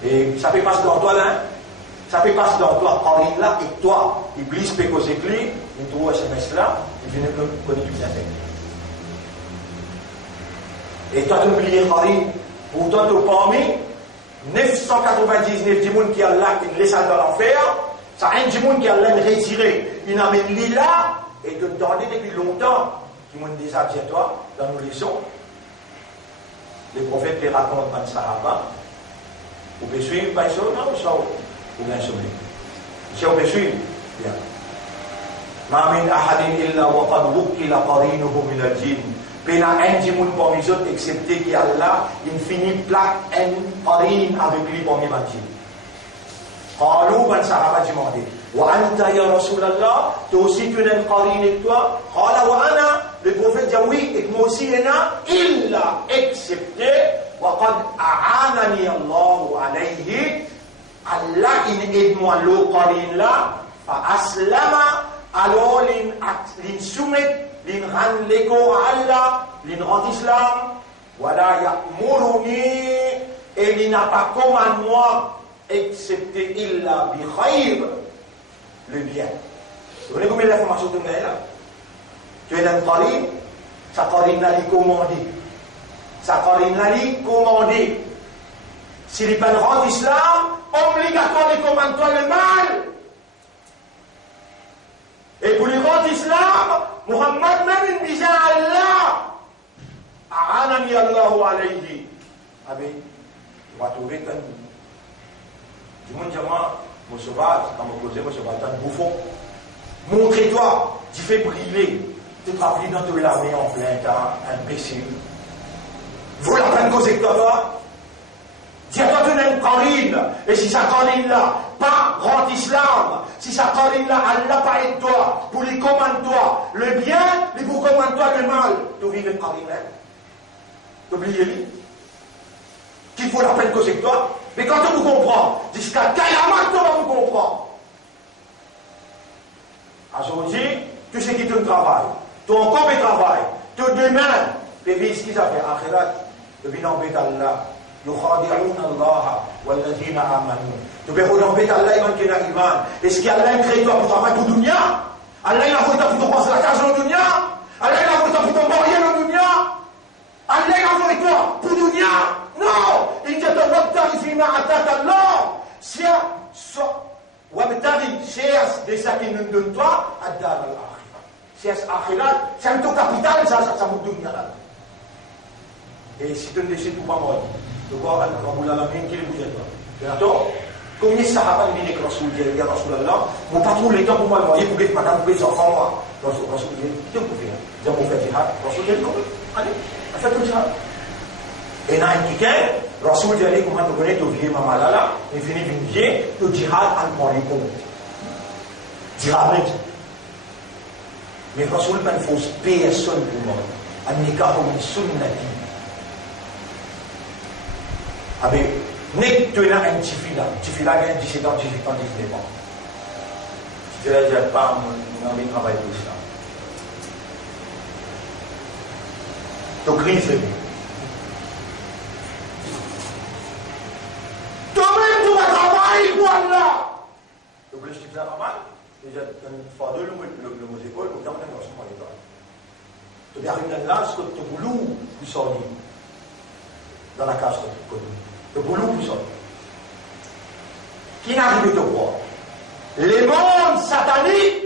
Et ça peut passer dans toi là, ça peut passer dans toi, Qarin là, et toi, Iblis peut causer clé, il trouve SMS là, et tu ne connais plus bien. Et toi, tu oublies Qarin, pourtant tu as parmi 999 djimoun qui a là, qui laisse dans l'enfer, ça a un djimoun qui a là retiré, il amène lui là, et te demander depuis longtemps, qui m'ont dit ça, toi, dans nos leçons, les prophètes te racontent dans le Sahaba. Vous pouvez suivre, pas ça, non, ça, ou bien sauver. Si vous pouvez suivre, bien. Ma min ahadin illa wa qad wukkila qarinuhu min al-jinn. Pena un djimoun parmi les autres, excepté qu'il y a là, une finie plaque, un qarin avec lui parmi les djinn. Qalou, ben sahaba demandé. Wa anta ya Rasulallah, toi aussi tu as un qarin avec toi? Qala wa ana, le prophète dit oui, et moi aussi il y en a, illa, excepté. وقد أعانني الله عليه Allah in aide-moi l'eau qarin là فأسلم alors l'in soumet l'in ran l'écho à Allah l'in rend islam voilà ya'muruni et il n'a pas commandé moi excepté illa bi khayr le bien. Vous voyez combien d'informations tu as là? Tu es un qarin, sa qarin là il commandé. Sa qarin lali commandé. Si les peines rendent l'islam, obligatoire de commander le mal. Et pour les rendre l'islam, Muhammad même disait à Allah, A'anani Allahu alayhi. Ah bien, tu vas trouver un. Du monde dit moi, mon sauvage, quand vous posez, mon sauvage, un bouffon. Montrez-toi, tu fais briller. Tu travailles dans toute l'armée en plein temps, imbécile. Vaut la peine causer que toi. Dis-toi tu n'es une qarin. Et si sa qarin là, pas rend islam, si sa qarin là, Allah pas aide toi, pour lui commande toi le bien, il vous commande toi le mal. Tu vis le qarin là. T'oubliez-le. Qu'il faut la peine causer que toi. Mais quand on vous comprend, jusqu'à Kayamat, on va vous comprendre. Aujourd'hui, tu sais qui te travaille. Ton corps est travail. Ton demain, les vies qui ça fait akhirat. بين بيت الله يخادعون الله والذين آمنوا تبعون بيت الله يمن كنا إيمان est-ce qu'Allah crée toi pour travailler pour dunya Allah il a voulu pour penser la case au dunya Allah il a voulu pour ton marier au dunya Allah il a voulu toi pour dunya non il te wabtaghi fima ataka Allah wabtaghi cherche de ça qui nous donne toi ad-dar al-akhirah cherche akhirat c'est un ton capital ça pour dunya là. Et si tu ne décides pas mourir, tu vois, Al-Qaboula Lamin, qui est le bouger toi. D'accord? Combien de sahaba ne disent que Rasoul dit, Rasulallah, mon pas trop les temps pour moi, pour que madame, pour les enfants, moi. Rasoul dit, qu'est-ce que vous faites? J'ai mon fait jihad. Rasoul dit, allez, faites le jihad. Et dans un week-end, Rasoul dit, allez, comment tu connais, tu viens, maman là, il finit d'une vie, le jihad, al-Mari, comme. Jihad, mais Rasoul n'a pas fausse personne pour moi. Al-Nikah, min sunnati. Avec, n'est tu là un tifila gagne 17 ans, 18 ans, 19 ans. Si tu n'as déjà pas, mon ami travaille pour ça. Donc, crise de vie. Toi-même, tu vas travailler pour Allah. Donc, je te fais un mal. Déjà, une fois deux, le mot école, ou dans un enseignement d'école. Tu arrives dans là, ce que tu voulais, tu sors. dans la cage de le boulot tout ça. Qui n'arrive de voir? Les mondes sataniques,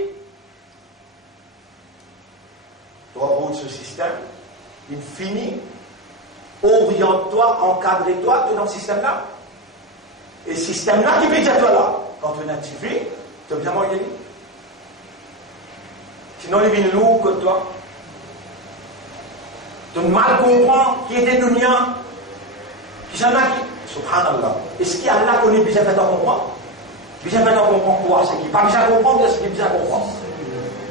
toi, roule ce système, il finit, oriente-toi, encadre-toi, tu es dans ce système-là. Et ce système-là qui fait dire toi là, quand tu es activé, tu es bien moyen. Sinon, il vient lourd que toi. Tu mal comprends qui était dunya, qui s'en a qui. Subhanallah. Est-ce qu'il y a Allah qu'on est bien fait à comprendre? Bien fait à comprendre quoi? C'est qui pas bien comprendre, c'est qui bien comprendre.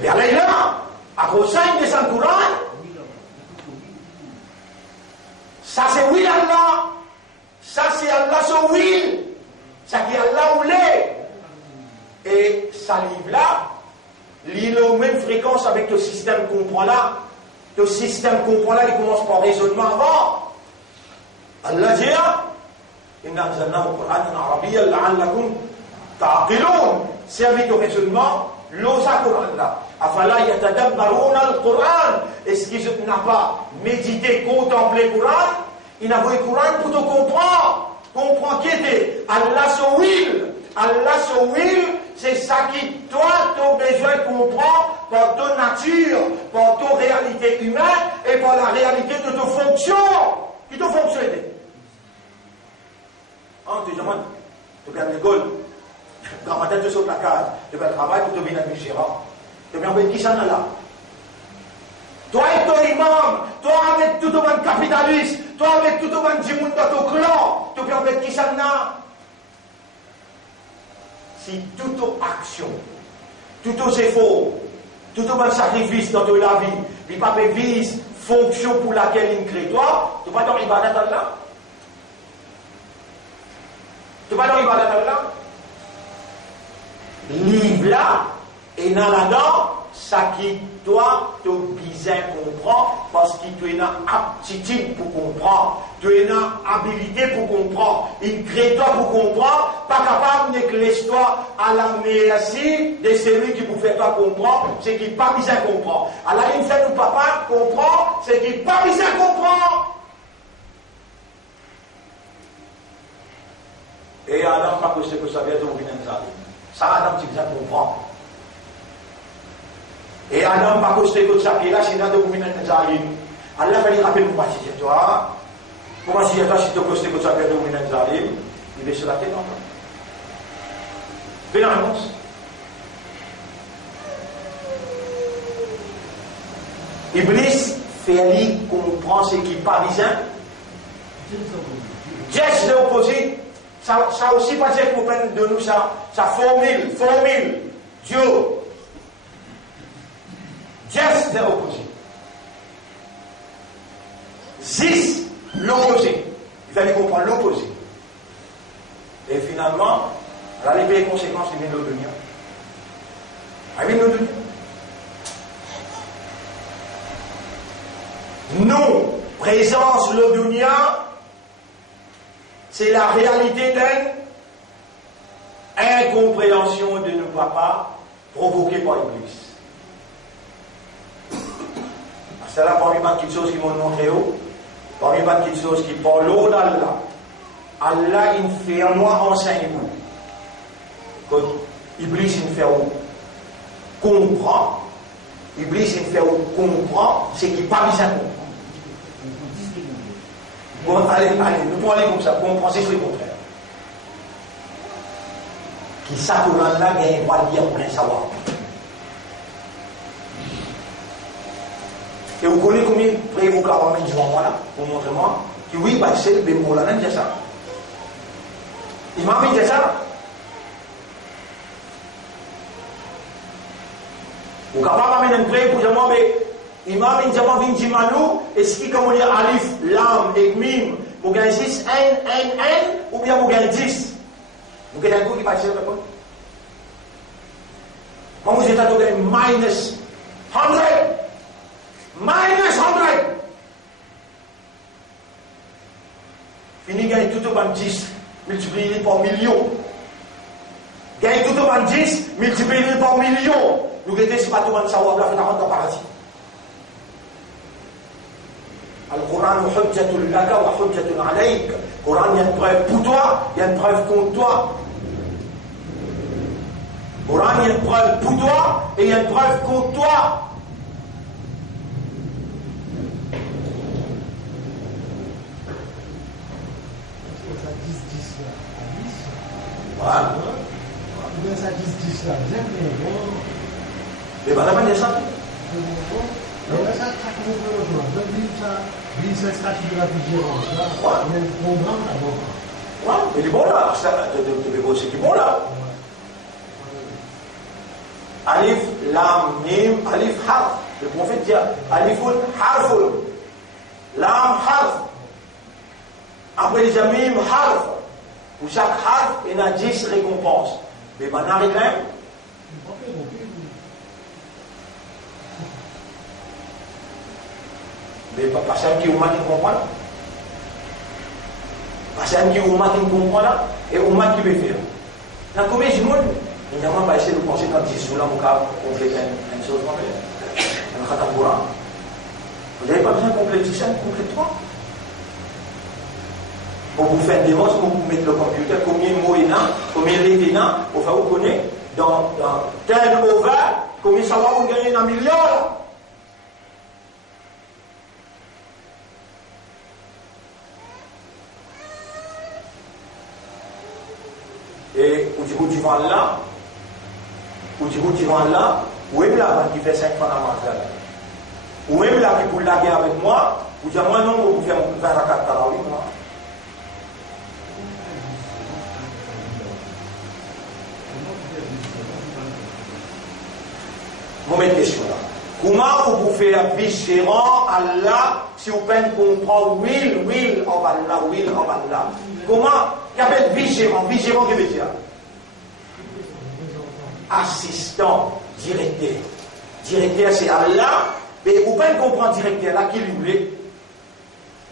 Et Allah est là, à cause ça, il descend le Coran. Ça c'est will Allah. Ça c'est Allah son will. Ça qui est Allah ou l'est. Et ça livre là, il est aux mêmes fréquences avec le système qu'on prend là. Le système qu'on prend là, il commence par raisonnement avant. Allah dit, Inna anzalnahu Qur'anan arabiyyan la'allakum ta'qilun. C'est avec le raisonnement, l'osa Qur'an là. Afala yatadabbaruna al-Qur'an. Est-ce qu'ils n'ont pas médité, contemplé le Qur'an? Ils n'ont pas le Qur'an pour te comprendre. Comprends qui était Allah so will. Allah so will, c'est ça qui, toi, tu as besoin de comprendre par ton nature, par ton réalité humaine et par la réalité de ton fonction. Qui te fonctionne. Tu demandes, tu gagnes l'école, dans ma tête, tu sautes la case, tu vas travailler pour devenir un gérant. Tu viens avec qui ça là? Toi et ton imam, toi avec tout le monde capitaliste, toi avec tout le monde du monde dans ton clan, tu viens avec qui ça là? Si toute action, tous efforts, tout sacrifice dans la vie, il n'y a pas de vise, fonction pour laquelle il crée toi, tu ne vas pas dans l'ibadat là? Tu ne vas pas dans l'ibadat là? Livre là, et dans là-dedans, ça qui toi, tu besoin comprendre, parce que tu es une aptitude pour comprendre, tu es une habilité pour comprendre, il crée toi pour comprendre, pas capable de l'histoire à la merci de celui qui vous fait toi comprendre, c'est qui pas besoin comprendre. Alors il fait nous papa comprendre, c'est qui pas besoin comprendre. Et Adam, pas que c'est que ça vient de vous venir ça, Adam, tu besoin comprendre. Et Adam, pas que c'est que ça vient là, c'est là de vous venir Allah va lui rappeler pour passer toi. Comment si toi, si tu as que ça vient de vous venir il est sur la tête, non? Fais la réponse. Iblis fait lui comprendre ce qui n'est pas besoin. Just l'opposé. Ça aussi pas dire qu'on prenne de nous ça formule, Dieu. Just l'opposé. Zis, l'opposé. Il fallait comprendre l'opposé. Et finalement, elle a les conséquences qui viennent de l'Odunia. Elle vient de l'Odunia. Non, présence l'Odunia, c'est la réalité d'une incompréhension de nos papas provoquée par l'Église. C'est là parmi pas quelque chose qui m'ont montré haut, parmi pas quelque chose qui parle d'Allah. Allah, il fait en moi enseignement. Quand Iblis, il fait comprendre, Iblis, il fait comprendre, c'est qu'il n'est pas besoin de comprendre. Bon, allez, nous pouvons aller comme ça, comprendre, c'est le contraire. Qui ça, tout le monde là, il va dire pour le savoir. Et vous connaissez combien de prévocats ils vont moi là, pour montrer moi, que oui, bah, c'est le bémol là, même c'est ça. Il m'a mis ça. Vous capable d'amener un prêt pour dire moi, mais il m'a mis diamant vin malou, et ce qui comme on dit alif, lam et mim, vous gagnez 6, n, ou bien vous gagnez 10. Vous gagnez un coup qui passe sur le compte. Quand vous êtes à gagner minus 100, minus 100. Fini gagner tout au bas 10, multiplié par millions. Gagner tout au bas 10, multiplié par millions. Nous regardons si pas tout le monde savoir la fin dans le paradis. Al-Quran hujjatul laka wa hujjatul alayk. Le Coran, il y a une preuve pour toi, il y a une preuve contre toi. Le Coran, il y a une preuve pour toi et il y a une preuve contre toi. Voilà. Ça 10 là, mais pas de ça. Mais du bon là, c'est du bon là. Alif, lam, mim, alif, harf. Le prophète dit alifun, harfun. Lam, harf. Après il dit mim, harf. Pour chaque harf, il y a 10 récompenses. Mais ben, on arrive même. Mais parce qu'il y a un qui comprend là. Parce qu'il y a un qui comprend là. Et un qui veut faire. Dans combien de monde, il y a un qui essayer de penser comme si cela vous compléter une chose. Dans le Coran. Vous n'avez pas besoin de compléter ça, complète-toi. Pour vous faire des mots, pour vous mettre le computer, combien de mots il y a, combien de lettres il y a, pour faire vous connaître dans 10 over, combien ça va vous gagner dans 1 million là. Et où tu vas là, où est là qui fait 5 fois la marque là? Où est là qui pour la guerre avec moi? Ou dire moi non, vous faire 20 rakats tarawih moi. Mauvaise question là. Comment vous pouvez faire vigérant Allah si vous pouvez comprendre will of Allah? Comment qu'appelle vigérant? Vigérant qui veut dire assistant, directeur. Directeur c'est Allah, mais vous pouvez comprendre directeur là qui lui voulait.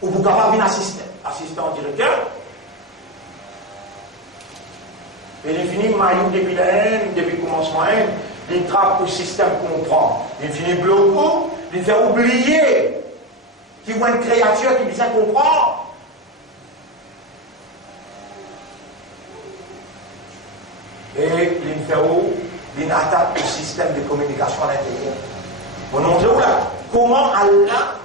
Ou vous pouvez avoir un assistant directeur. Et il finit maillot depuis la haine, depuis le commencement haine. Il trappe le système qu'on prend. Il finit bloqué, il fait oublier qu'il voit une créature qui dit ça comprend. Et il fait où? Il attaque le système de communication à l'intérieur. Bon, on là. Comment Allah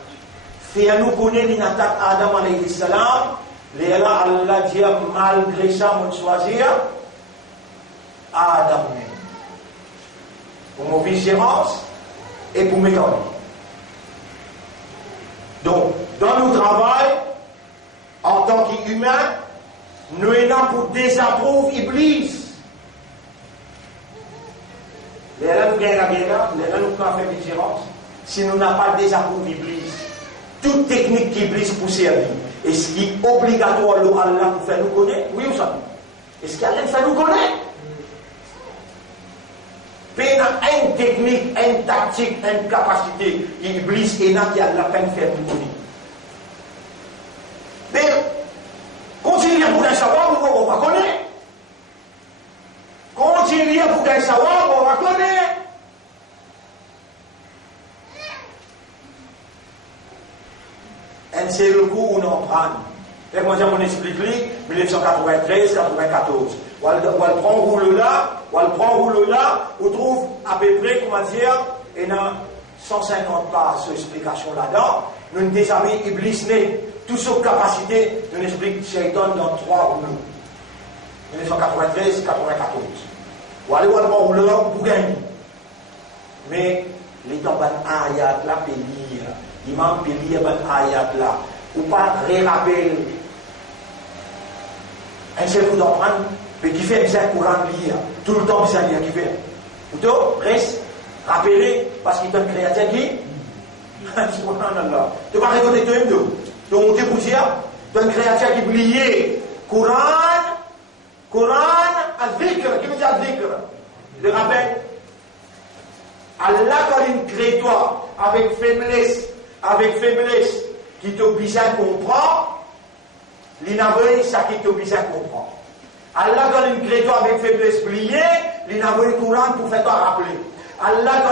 fait nous connaître une attaque à Adam alayhi salam? Allah dit malgré ça, on choisir Adam. Pour mon vigilance et pour mes corps. Donc, dans notre travail, en tant qu'humain, nous sommes là pour désapprouver Iblis. Les là nous gagnons la guerre, les là nous pouvons faire vigilance. Si nous n'avons pas désapprouvé Iblis, toute technique qu'Iblis pour servir, est-ce qu'il est obligatoire Allah pour faire nous connaître? Oui ou ça? Est-ce qu'il y a rien de faire nous connaître? Il y a une technique, une tactique, une capacité qui Iblis et qui a la peine de faire nous connaître. Mais, continuez pour un savoir, on va connaître. Continuez pour un savoir, on va connaître. Un c'est le coup où on en prend. Et moi, j'ai mon explique 1993, 94. On prend roule là, on trouve à peu près, comment dire, il y a 150 pages d'explication là-dedans. Nous déshabillons Iblis né, toute sa capacité, nous explique Shaitan dans 3 rouleaux. 1993, 94. On aller voir le rouleau là pour gagner. Mais les temps ban ayat là pélir, l'imam pélir ban ayat là, ou pas ré-rappel. Un seul coup d'apprendre, mais qui fait bien le Coran lire, tout le temps bien lire, qui fait. Plutôt, reste, rappelez, parce qu'il est un créateur qui. Subhanallah. Tu vas reconnaître un deux. Donc, on te dit, tu es un créateur qui oublié. Coran, al-dhikr, qui veut dire al-dhikr? Le rappel. Allah, quand il crée toi, avec faiblesse, qui t'oblige à comprendre, l'inavoué, ça qui t'oblige à comprendre. Allah, quand il crée toi avec faiblesse pliée, l'inavoué le Coran pour faire toi rappeler. Allah,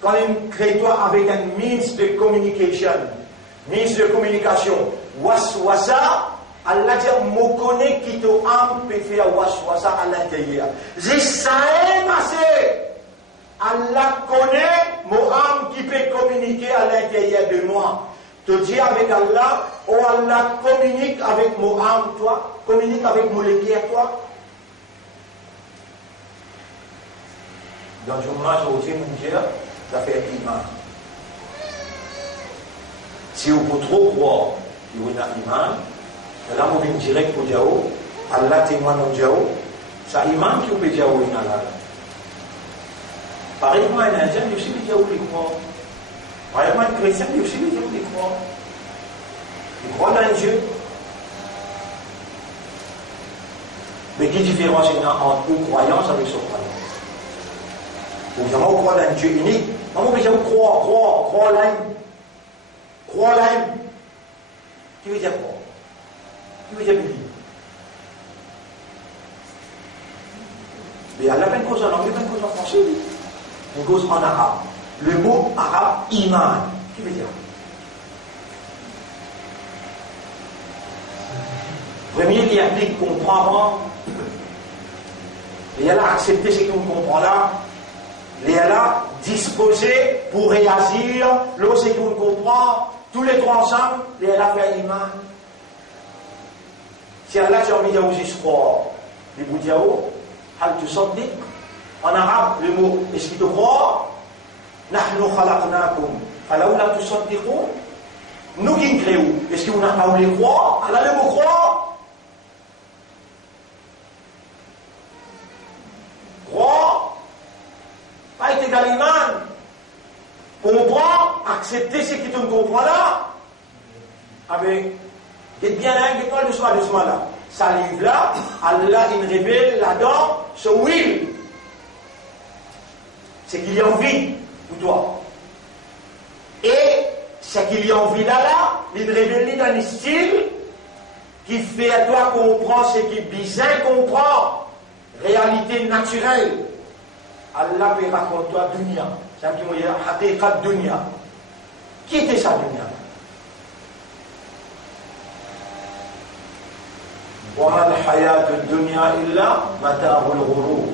quand il crée toi avec un means de communication, ministre de communication, waswasa, Allah dit, me connaît qui te âme peut faire waswasa à l'intérieur. J'ai ça passé. Allah connaît mon âme qui peut communiquer à l'intérieur de moi. Te dis avec Allah, oh Allah communique avec mon âme, toi, communique avec mon cœur, toi. Dans une marche au Dieu, mon Dieu, ça fait iman. Si vous pouvez trop croire, vous avez iman, là, vous venez direct pour dire, Allah témoigne au Dieu, ça iman qui vous peut dire, par exemple, un Indien, il aussi dit où il croit. Par exemple, un chrétien, il aussi dit où il croit. Il croit dans Dieu. Mais quelle différence il y a entre une croyance avec son croyance? Évidemment, on croit dans un Dieu unique. Non, on peut dire croire là. Croire là. Qui veut dire croire? Qui veut dire believe? Mais il y a la même cause en anglais, la même cause en français. Une cause en arabe. Le mot arabe, iman. Qui veut dire? Premier, il implique comprendre. Et elle a accepté ce qu'on comprend là. Et elle a disposé pour réagir. L'autre, c'est qu'on comprend. Tous les trois ensemble. Et elle a fait iman. Si Allah, tu as envie de dire juste croire. Les boudiaos, hal tu saddiq. En arabe, le mot, est-ce qu'il te croit? Nahnu khalaqnakum. Falawla tusaddiqun. Nous qui nous créons, est-ce que vous n'avez pas voulu croire? Allah, le mot croire. Croire, pas être égal iman. Comprendre, accepter ce que tu ne comprends là. Avec, bien là, doucement là. Ça livre là, Allah, il révèle là-dedans ce will. C'est qu'il y a envie pour toi. Et ce qu'il y a envie là, il révèle dans un style qui fait à toi comprendre ce qui bizarre comprend. Réalité naturelle. Allah peut raconter toi dunya. C'est un petit mot, haqiqat dunya. Qui était sa dunya? Wa ma al-hayat ad-dunya illa mata'ul ghurur.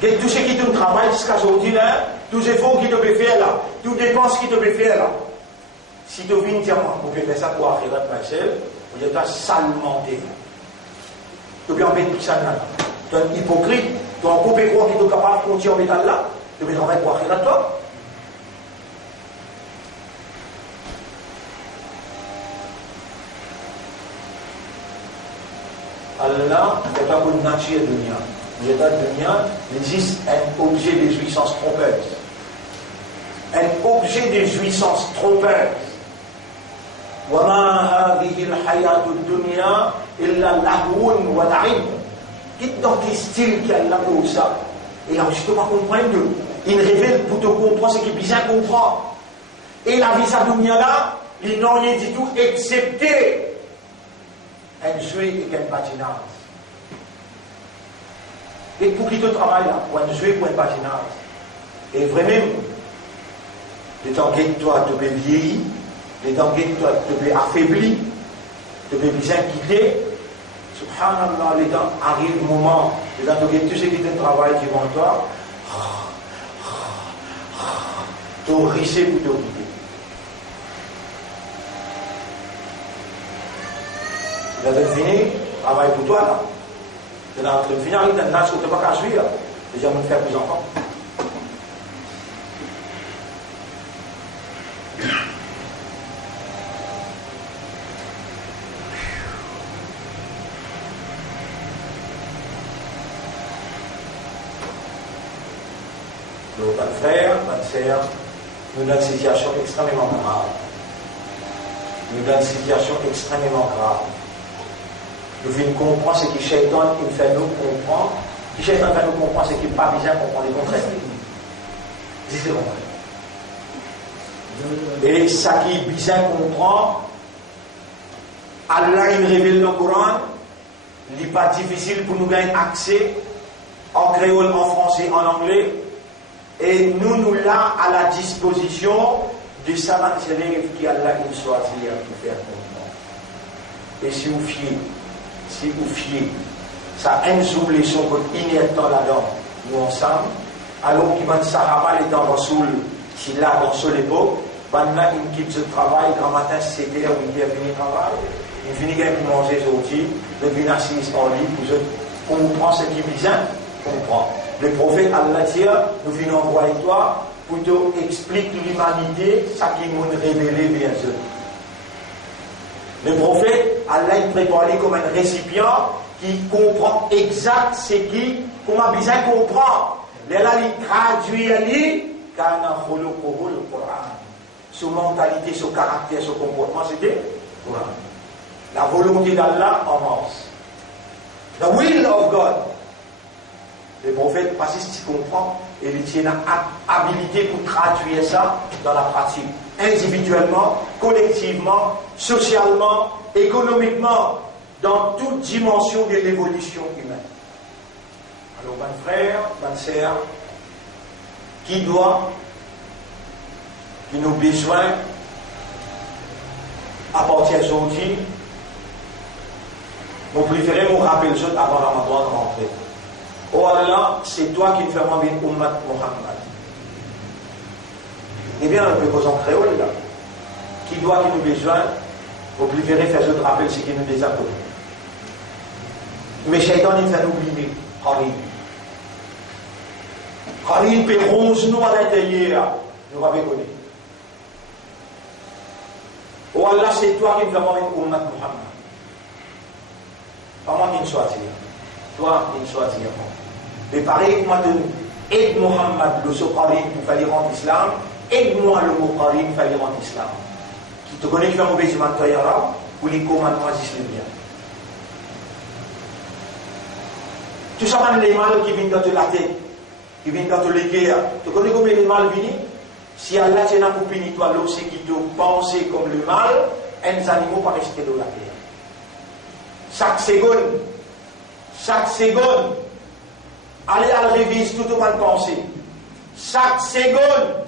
Tout ce qui te travaille jusqu'à aujourd'hui, là, tous les efforts qui te peut faire là, toutes les dépenses qui te peut faire là, si tu viens dire moi, vous pouvez faire ça pour Akhirat Marcel, vous êtes salement fait. Tu peux en mettre tout ça là. Tu es un hypocrite, tu es un coupé croix qui est capable de continuer en métal là, tu peux travailler pour Akhirat toi. Allah, c'est pas pour une nature de dunya. L'état de dunya existe un objet de jouissance trompeuse. Un objet de jouissance trompeuse. وَمَا هَذِهِ الْحَيَاةُ الدُّنْيَا إِلَّا لَهْوٌ وَلَعِبٌ. Dans quel style qu'elle a pour ça? Et là, je ne peux pas comprendre. Il révèle pour te comprendre ce qui est bien comprendre. Et la vie sa dunya là, il n'en est du tout excepté un jeu et un patinage. Et pour qui te travaille là, pour un jeu et pour un patinage. Et vraiment, les temps que toi te peux vieillir, les temps que toi te peux affaiblir, te peux bien quitter. Subhanallah, les temps arrive le moment, les temps que tout ce qui te travaille devant toi, te risser pour te quitter. Vous avez fini, travail pour toi là. C'est dans le final, il y a un âge que tu n'as pas qu'à suivre. Déjà, on faire plus enfants. Donc, votre frère, votre sœur, nous dans une situation extrêmement grave. Nous dans une situation extrêmement grave. Nous venons comprendre ce que Shaitan fait nous comprendre. Ce que Shaitan fait nous comprendre, ce qui n'est pas bien comprendre les contraires. C'est vrai. Et ce qui est bien comprendre, Allah il révèle dans le Coran, il n'est pas difficile pour nous gagner accès en créole, en français, en anglais. Et nous là à la disposition de ça, c'est l'élève qui Allah il choisit pour faire comprendre. Et si vous fiez, ça une leçon inherent là-dedans, nous ensemble, alors qu'il va Sahaba les dans Rasoul, si là dans son époque, maintenant il quitte ce travail, grand matin, 7h, 8h, fini travail, il finit avec manger aujourd'hui, le vin assis en lit, vous comprend ce qui est bien, comprend. Le prophète Allah dit, nous venons envoyer toi, plutôt explique l'humanité, ça qui m'a révélé bien sûr. Le prophète, Allah il prépare comme un récipient qui comprend exact ce qui, comment besoin comprendre. Là, il traduit, car il le Coran. Son mentalité, son caractère, son comportement, c'était le Coran. La volonté d'Allah avance. The will of God. Le prophète, parce qu'il comprend, et il tient l'habilité pour traduire ça dans la pratique. Individuellement, collectivement, socialement, économiquement, dans toute dimension de l'évolution humaine. Alors, mon frère, ma sœur, qui nous besoin, à partir d'aujourd'hui, nous préférons nous rappeler les autres avant Ramadan de rentrer. Oh Allah, c'est toi qui me fais rendre une ummat Muhammad. Eh bien, on peut causer en créole là. Qui nous besoin, vous préférez faire ce rappel ce qui nous désappelle. Mais Shaitan, il fait nous oublier. Karim peut ronge nous à l'intérieur. Nous avons connu. Oh Allah, c'est toi qui me fais rendre une ummat Muhammad. Pas moi qui me choisis. Toi qui me choisis. Mais pareil, moi, aide Muhammad, le Karim, pour faire rendre l'islam. Aide-moi le mot Karim, pour faire rendre l'islam. Qui te connaît qui va mauvais humanitaire arabe, ou les commandements islamiens. Tu sais les mal qui viennent dans la tête, qui viennent dans les guerres. Tu connais combien les mal viennent? Si Allah tient à punir toi, l'autre c'est qui te pense comme le mal, les animaux pas rester dans la terre. Chaque seconde, allez à la révise tout au moins de penser. Chaque seconde,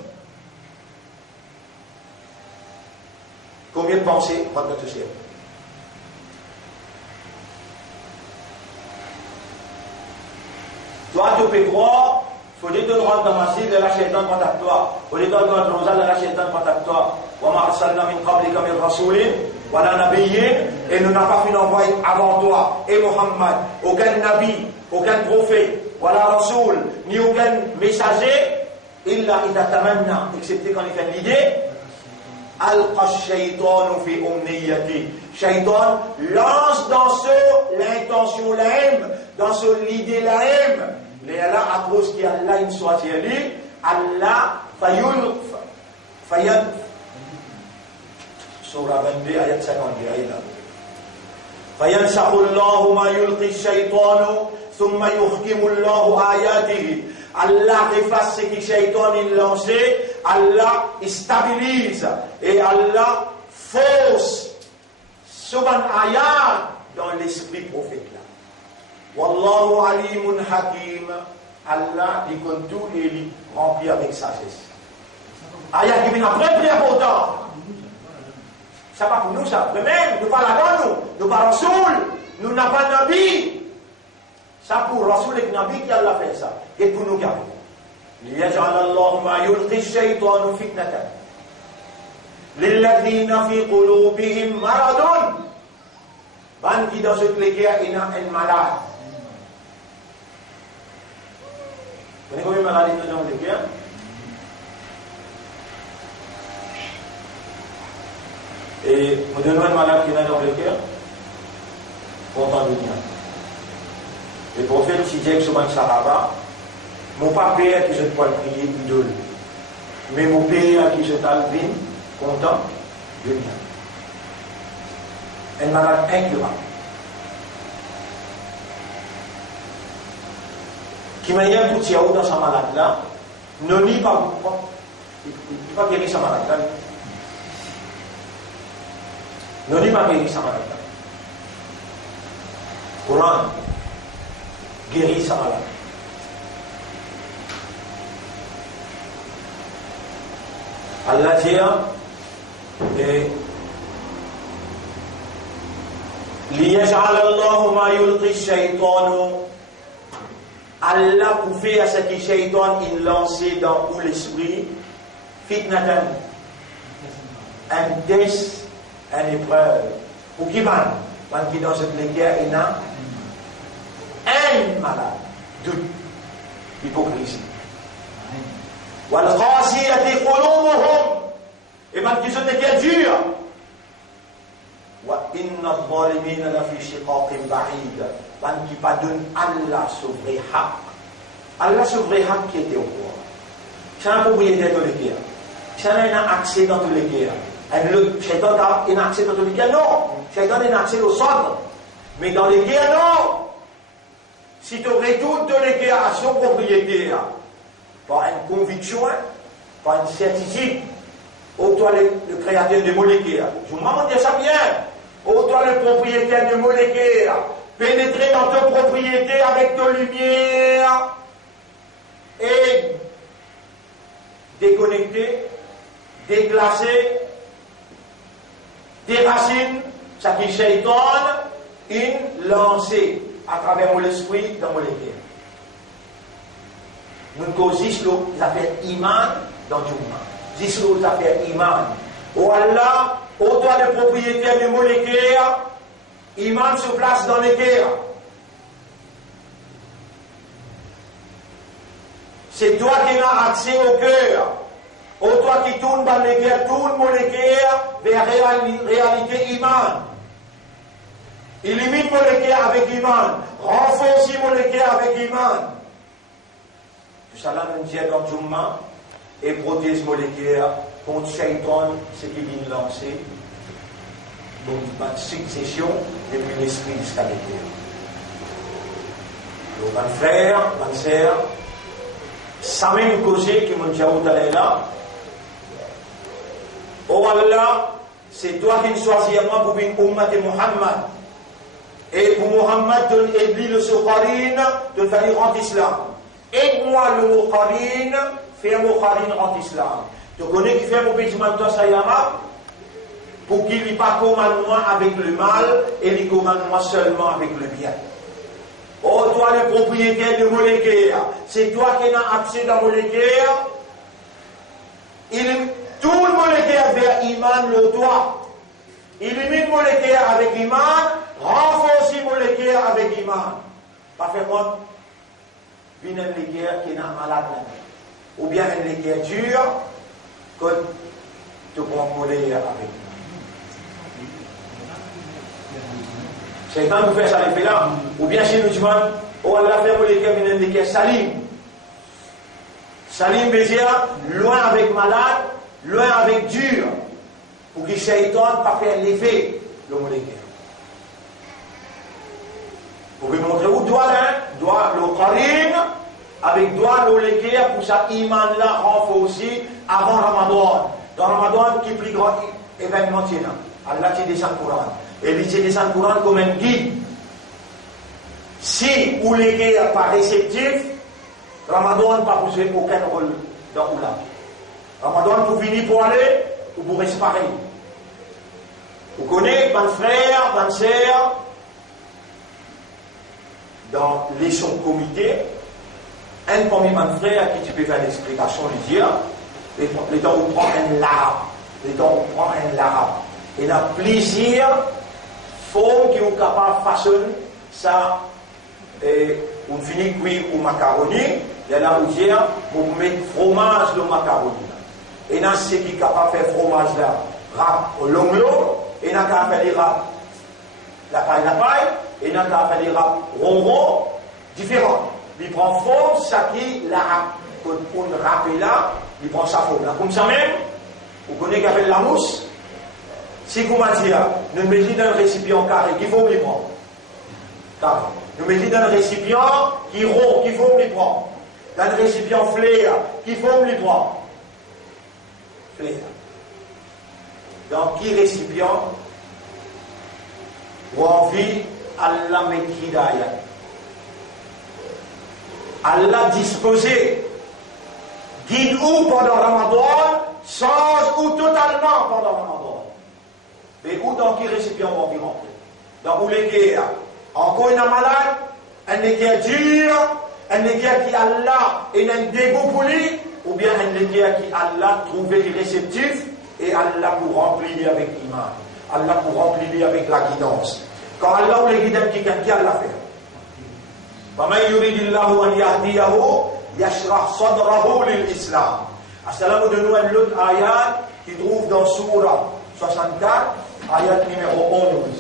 combien de pensées prend notre cerveau? Toi, tu peux croire, il faut dire de rendre dans ma cible de la Shaitan contact toi. Il faut dire de rendre dans la Shaitan contact toi. Wa ma arsalna min qablika min rasulin wa la nabiyyin, et nous n'avons pas fait d'envoyer avant toi et Muhammad aucun nabi, aucun prophète, wala rasoul, ni aucun messager, illa idha tamanna, excepté quand il fait l'idée. Alqa shaytanu fi umniyati. Shaytan lance dans ce l'intention l'aime, dans ce l'idée l'aime. Mais Allah, à cause qu'Allah il soit lui, Allah fayad. Surah 22, ayat 51. Fayansakhu Allahu ma yulqi shaytanu, thumma yuhkimu Allahu ayatihi. Allah efface ce que Shaitan il lancé, Allah stabilise et Allah force son ayat dans l'esprit prophète là. Wallahu alimun hakim. Allah il compte tout et il remplit avec sagesse. Ayat qui vient après très important. Ça va pour nous ça. Mais même nous pas là-dedans nous pas Rasoul, nous n'avons pas Nabi. Ça pour Rasoul et Nabi qui Allah fait ça. Et pour nous garder. ليجعل الله ما يلقي الشيطان فتنة للذين في قلوبهم مرض. Ban qui dans ce cléguer il a un malade. Vous connaissez combien de maladies nous avons cléguer? Et vous donnez un malade qui est dans le cœur, content de bien. Le prophète dit que ce Sahaba, mon père qui je dois prier idole, mais mon père qui je t'alvine, content de bien. Un malade incurable. Qui m'a dit un coup de tiao dans sa malade là, ne nie pas, il ne peut pas guérir sa malade là. Ne nie pas guérir sa malade là. Coran guérit sa malade. Allah dit Et ليجعل الله ما يلقي الشيطان Allah pour faire ce que Shaitan il lancé dans l'esprit fitnatan un test, une épreuve pour qui man qui dans cette guerre il a un malade doute hypocrisie wal qasiyati qulubuhum et man qui sont des guerres dures wa inna adh-dhalimina la fi shiqaqin ba'id man qui pas donne Allah sauver haq Allah sauver haq qui était au courant c'est un propriétaire de l'équerre c'est un accès dans tous les guerres et le Shaitan a un accès dans tous les guerres non Shaitan a un accès au centre mais dans les guerres non si tu retournes de l'équerre à son propriétaire par une conviction par une certitude ô toi le créateur de molécules je vous demande de dire ça bien ô toi le propriétaire de molécules pénétrer dans ta propriété avec ta lumière et déconnecter, déclasser, déraciner, ça qui Shaitan, une lancée à travers mon esprit dans mon cœur. Nous causons les affaires iman dans tout le monde. Disons les affaires iman. Oh Allah, ô toi le propriétaire de mon cœur, iman se place dans les cœurs. C'est toi qui as accès au cœur. Ô toi qui tourne dans les cœurs, tourne mon cœur vers réalité iman. Illumine mon cœur avec iman. Renforce mon cœur avec iman. Tout ça là, nous disons dans Jumma et protège mon cœur contre Shaitan, ce qui vient lancer. Donc, une succession depuis l'esprit jusqu'à l'éternité. Donc, mon frère, ma sœur, ça même causé qui m'a dit là. Oh Allah, c'est toi qui me choisis moi pour une ummat de Muhammad. Et pour Muhammad, donne aide-lui le Soukharine, de venir en islam. Aide-moi le Moukharine, fais un Moukharine en islam. Tu connais qui fait mon petit manteau Sayama? Pour qu'il n'y ait pas commande moi avec le mal et il commande moi seulement avec le bien. Oh, toi le propriétaire de mon cœur, c'est toi qui as accès dans mon cœur. Tout le mon cœur vers Iman le toi. Illumine mon cœur avec Iman, renforce mon cœur avec Iman. Pas faire moi, une cœur qui est malade ou bien un cœur dur, que tu prends mon cœur avec. C'est quand nous faisons ça, les là, ou bien chez nous, disons, oh Allah fait mon cœur, une cœur salim. Salim veut dire loin avec malade, loin avec dur, pour que Shaitan pas faire l'effet le mon cœur. Pour lui montrer où doit le Qarin, avec doigt le cœur pour ça iman là renforcé avant Ramadan. Dans Ramadan, qui est plus grand événement, Allah te descend le Coran. Et il te descend le Coran comme un guide. Si ou les cœurs n'est pas réceptif, Ramadan n'a pas joué aucun rôle dans Oula. Ramadan pour venir pour aller ou pour respirer. Vous connaissez, mon frère, ma sœur, dans les son comité, un premier mon frère qui tu peux faire l'explication, lui dire, les temps où on prend un larabe, les temps où on prend un larabe, et il a plaisir, forme qui est capable de façonner ça, et on finit cuire au macaroni, il y a là où dire, pour mettre fromage dans le macaroni. Et dans ce qui est capable de faire fromage là, rap au long, et il y a capable de faire des rap, la paille, et il y a capable de faire des rap ronron, différents. Il prend forme, ça qui la rap, pour une râpe là, il prend sa forme là. Comme ça même, vous connaissez qu'avec la mousse, si vous m'avez nous mettons dans un récipient carré, qu'il faut me prendre. Carré. Nous mettons dans un récipient qui rond, qu'il faut me prendre. Dans un récipient flair, qu'il faut me prendre. Flair. Dans qui récipient, ou envie, Allah m'écrit Allah disposé, guide-vous pendant Ramadan, sans ou totalement pendant Ramadan. Mais où dans quel récipient on va rentrer? Dans où les guerres? Encore une malade, un guerre dur, un guerre qui Allah est un dégoût pour lui, ou bien un guerre qui Allah trouvé réceptif et Allah pour remplir avec iman. Allah pour remplir avec la guidance. Quand Allah ou les guidons qui Allah fait. فَمَنْ يُرِدِ اللَّهُ أَنْ يَهْدِيَهُ يَشْرَحْ صَدْرَهُ لِلْإِسْلَامِ. Assalamu de nous un autre ayat qui trouve dans Surah 64, ayat numéro 11.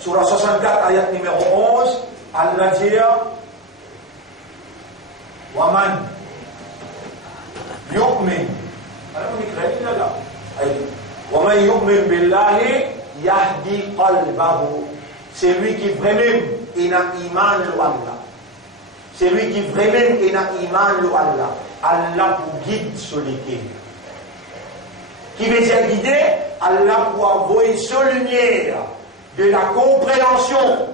Surah 64, ayat numéro 11, Allah dit وَمَنْ يُؤْمِنْ وَمَنْ يُؤْمِنْ بِاللَّهِ يَهْدِي قَلْبَهُ. C'est lui qui vraiment est un iman le Allah. C'est lui qui vraiment est un iman le Allah. Allah pour guide sur les guides. Qui veut dire guider? Allah pour envoyer sur lumière de la compréhension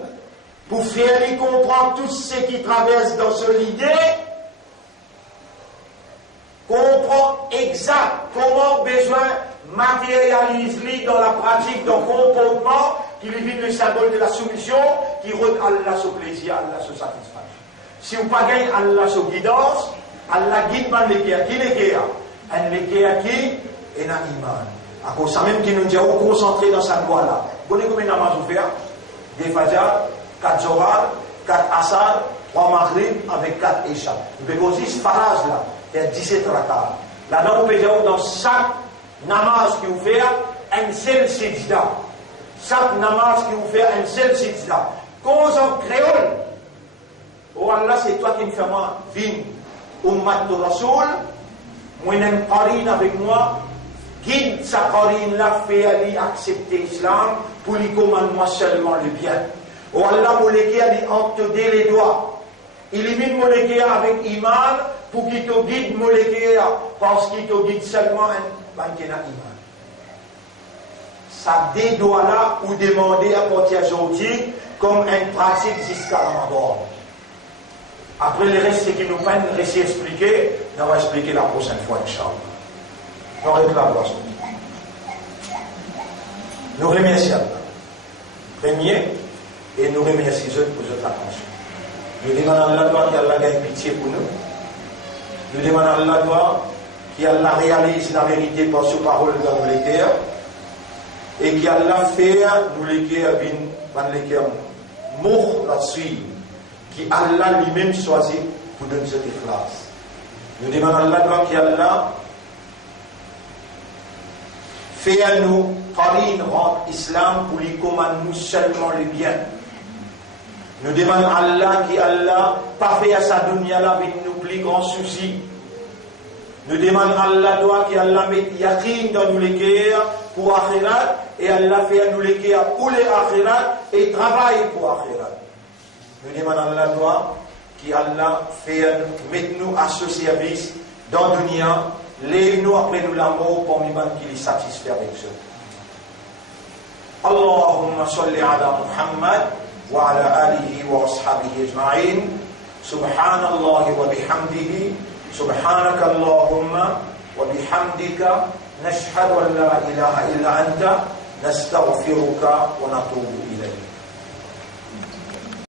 pour faire lui comprendre tout ce qui traverse dans son idée, comprendre exact comment besoin matérialise dans la pratique d'un comportement qui lui vient le symbole de la soumission, qui rend Allah son plaisir, Allah son satisfaction. Si vous ne gagnez pas Allah son guidance, Allah guide pas les guerres. Qui les guerres? Les guerres qui est un iman. À cause ça même qui nous dit où concentrer dans sa loi là. Vous voyez combien de namaz vous faire? Des Fajr, 4 Zohar, 4 Asar, 3 Maghrib avec 4 Isha. Vous pouvez aussi ce phrase là, il y a 17 rakats. Là-dedans, vous pouvez dire dans chaque namaz qui vous fait un seul sijda. Chaque namaz qui vous fait un seul sijda. Quand en créole, oh Allah, c'est toi qui me fais moi, vin, ummat de Rasoul, moi n'aime qarine avec moi, guide sa qarine là, fait aller accepter l'islam, pour lui commander moi seulement le bien. Oh Allah, mon légué a dit, en te dé les doigts, élimine mon légué avec iman, pour qu'il te guide mon légué, parce qu'il te guide seulement un iman. Ça des doigts là, ou demander à partir d'aujourd'hui, comme une pratique jusqu'à Ramadan. Après le reste, c'est qui nous peine de laisser expliquer, on va expliquer la prochaine fois, Inch'Allah. On réclame la chose. Nous remercions premier et nous remercions eux pour votre attention. Nous demandons à Allah qui Allah gagne pitié pour nous. Nous demandons à Allah qui Allah réalise la vérité par ses paroles dans nos cœurs et qui Allah fait nous les cœurs dans les cœurs mour la suite. Qui Allah lui-même choisit pour donner cette ikhlas. Nous demandons à Allah qui Allah fait à nous qarine rendre l'islam pour lui commander nous seulement le bien. Nous demandons à Allah qui Allah pas fait à sa dunya là avec nous plus grands soucis. Nous demandons à Allah qui Allah met yaqin dans nous les cœurs pour akhirat et Allah fait à nous les cœurs pour les akhirat et travaille pour akhirat. Nous demandons à Allah qui Allah fait mettre nous à ce service dans le dunya, lève-nous après nous l'amour pour nous qui les satisfait avec ça. Allahumma salli ala Muhammad wa ala alihi wa ashabihi ajma'in. Subhanallah wa bihamdihi. Subhanaka Allahumma wa bihamdika. Nashhadu an la ilaha illa anta. Nastaghfiruka wa natubu ilayk.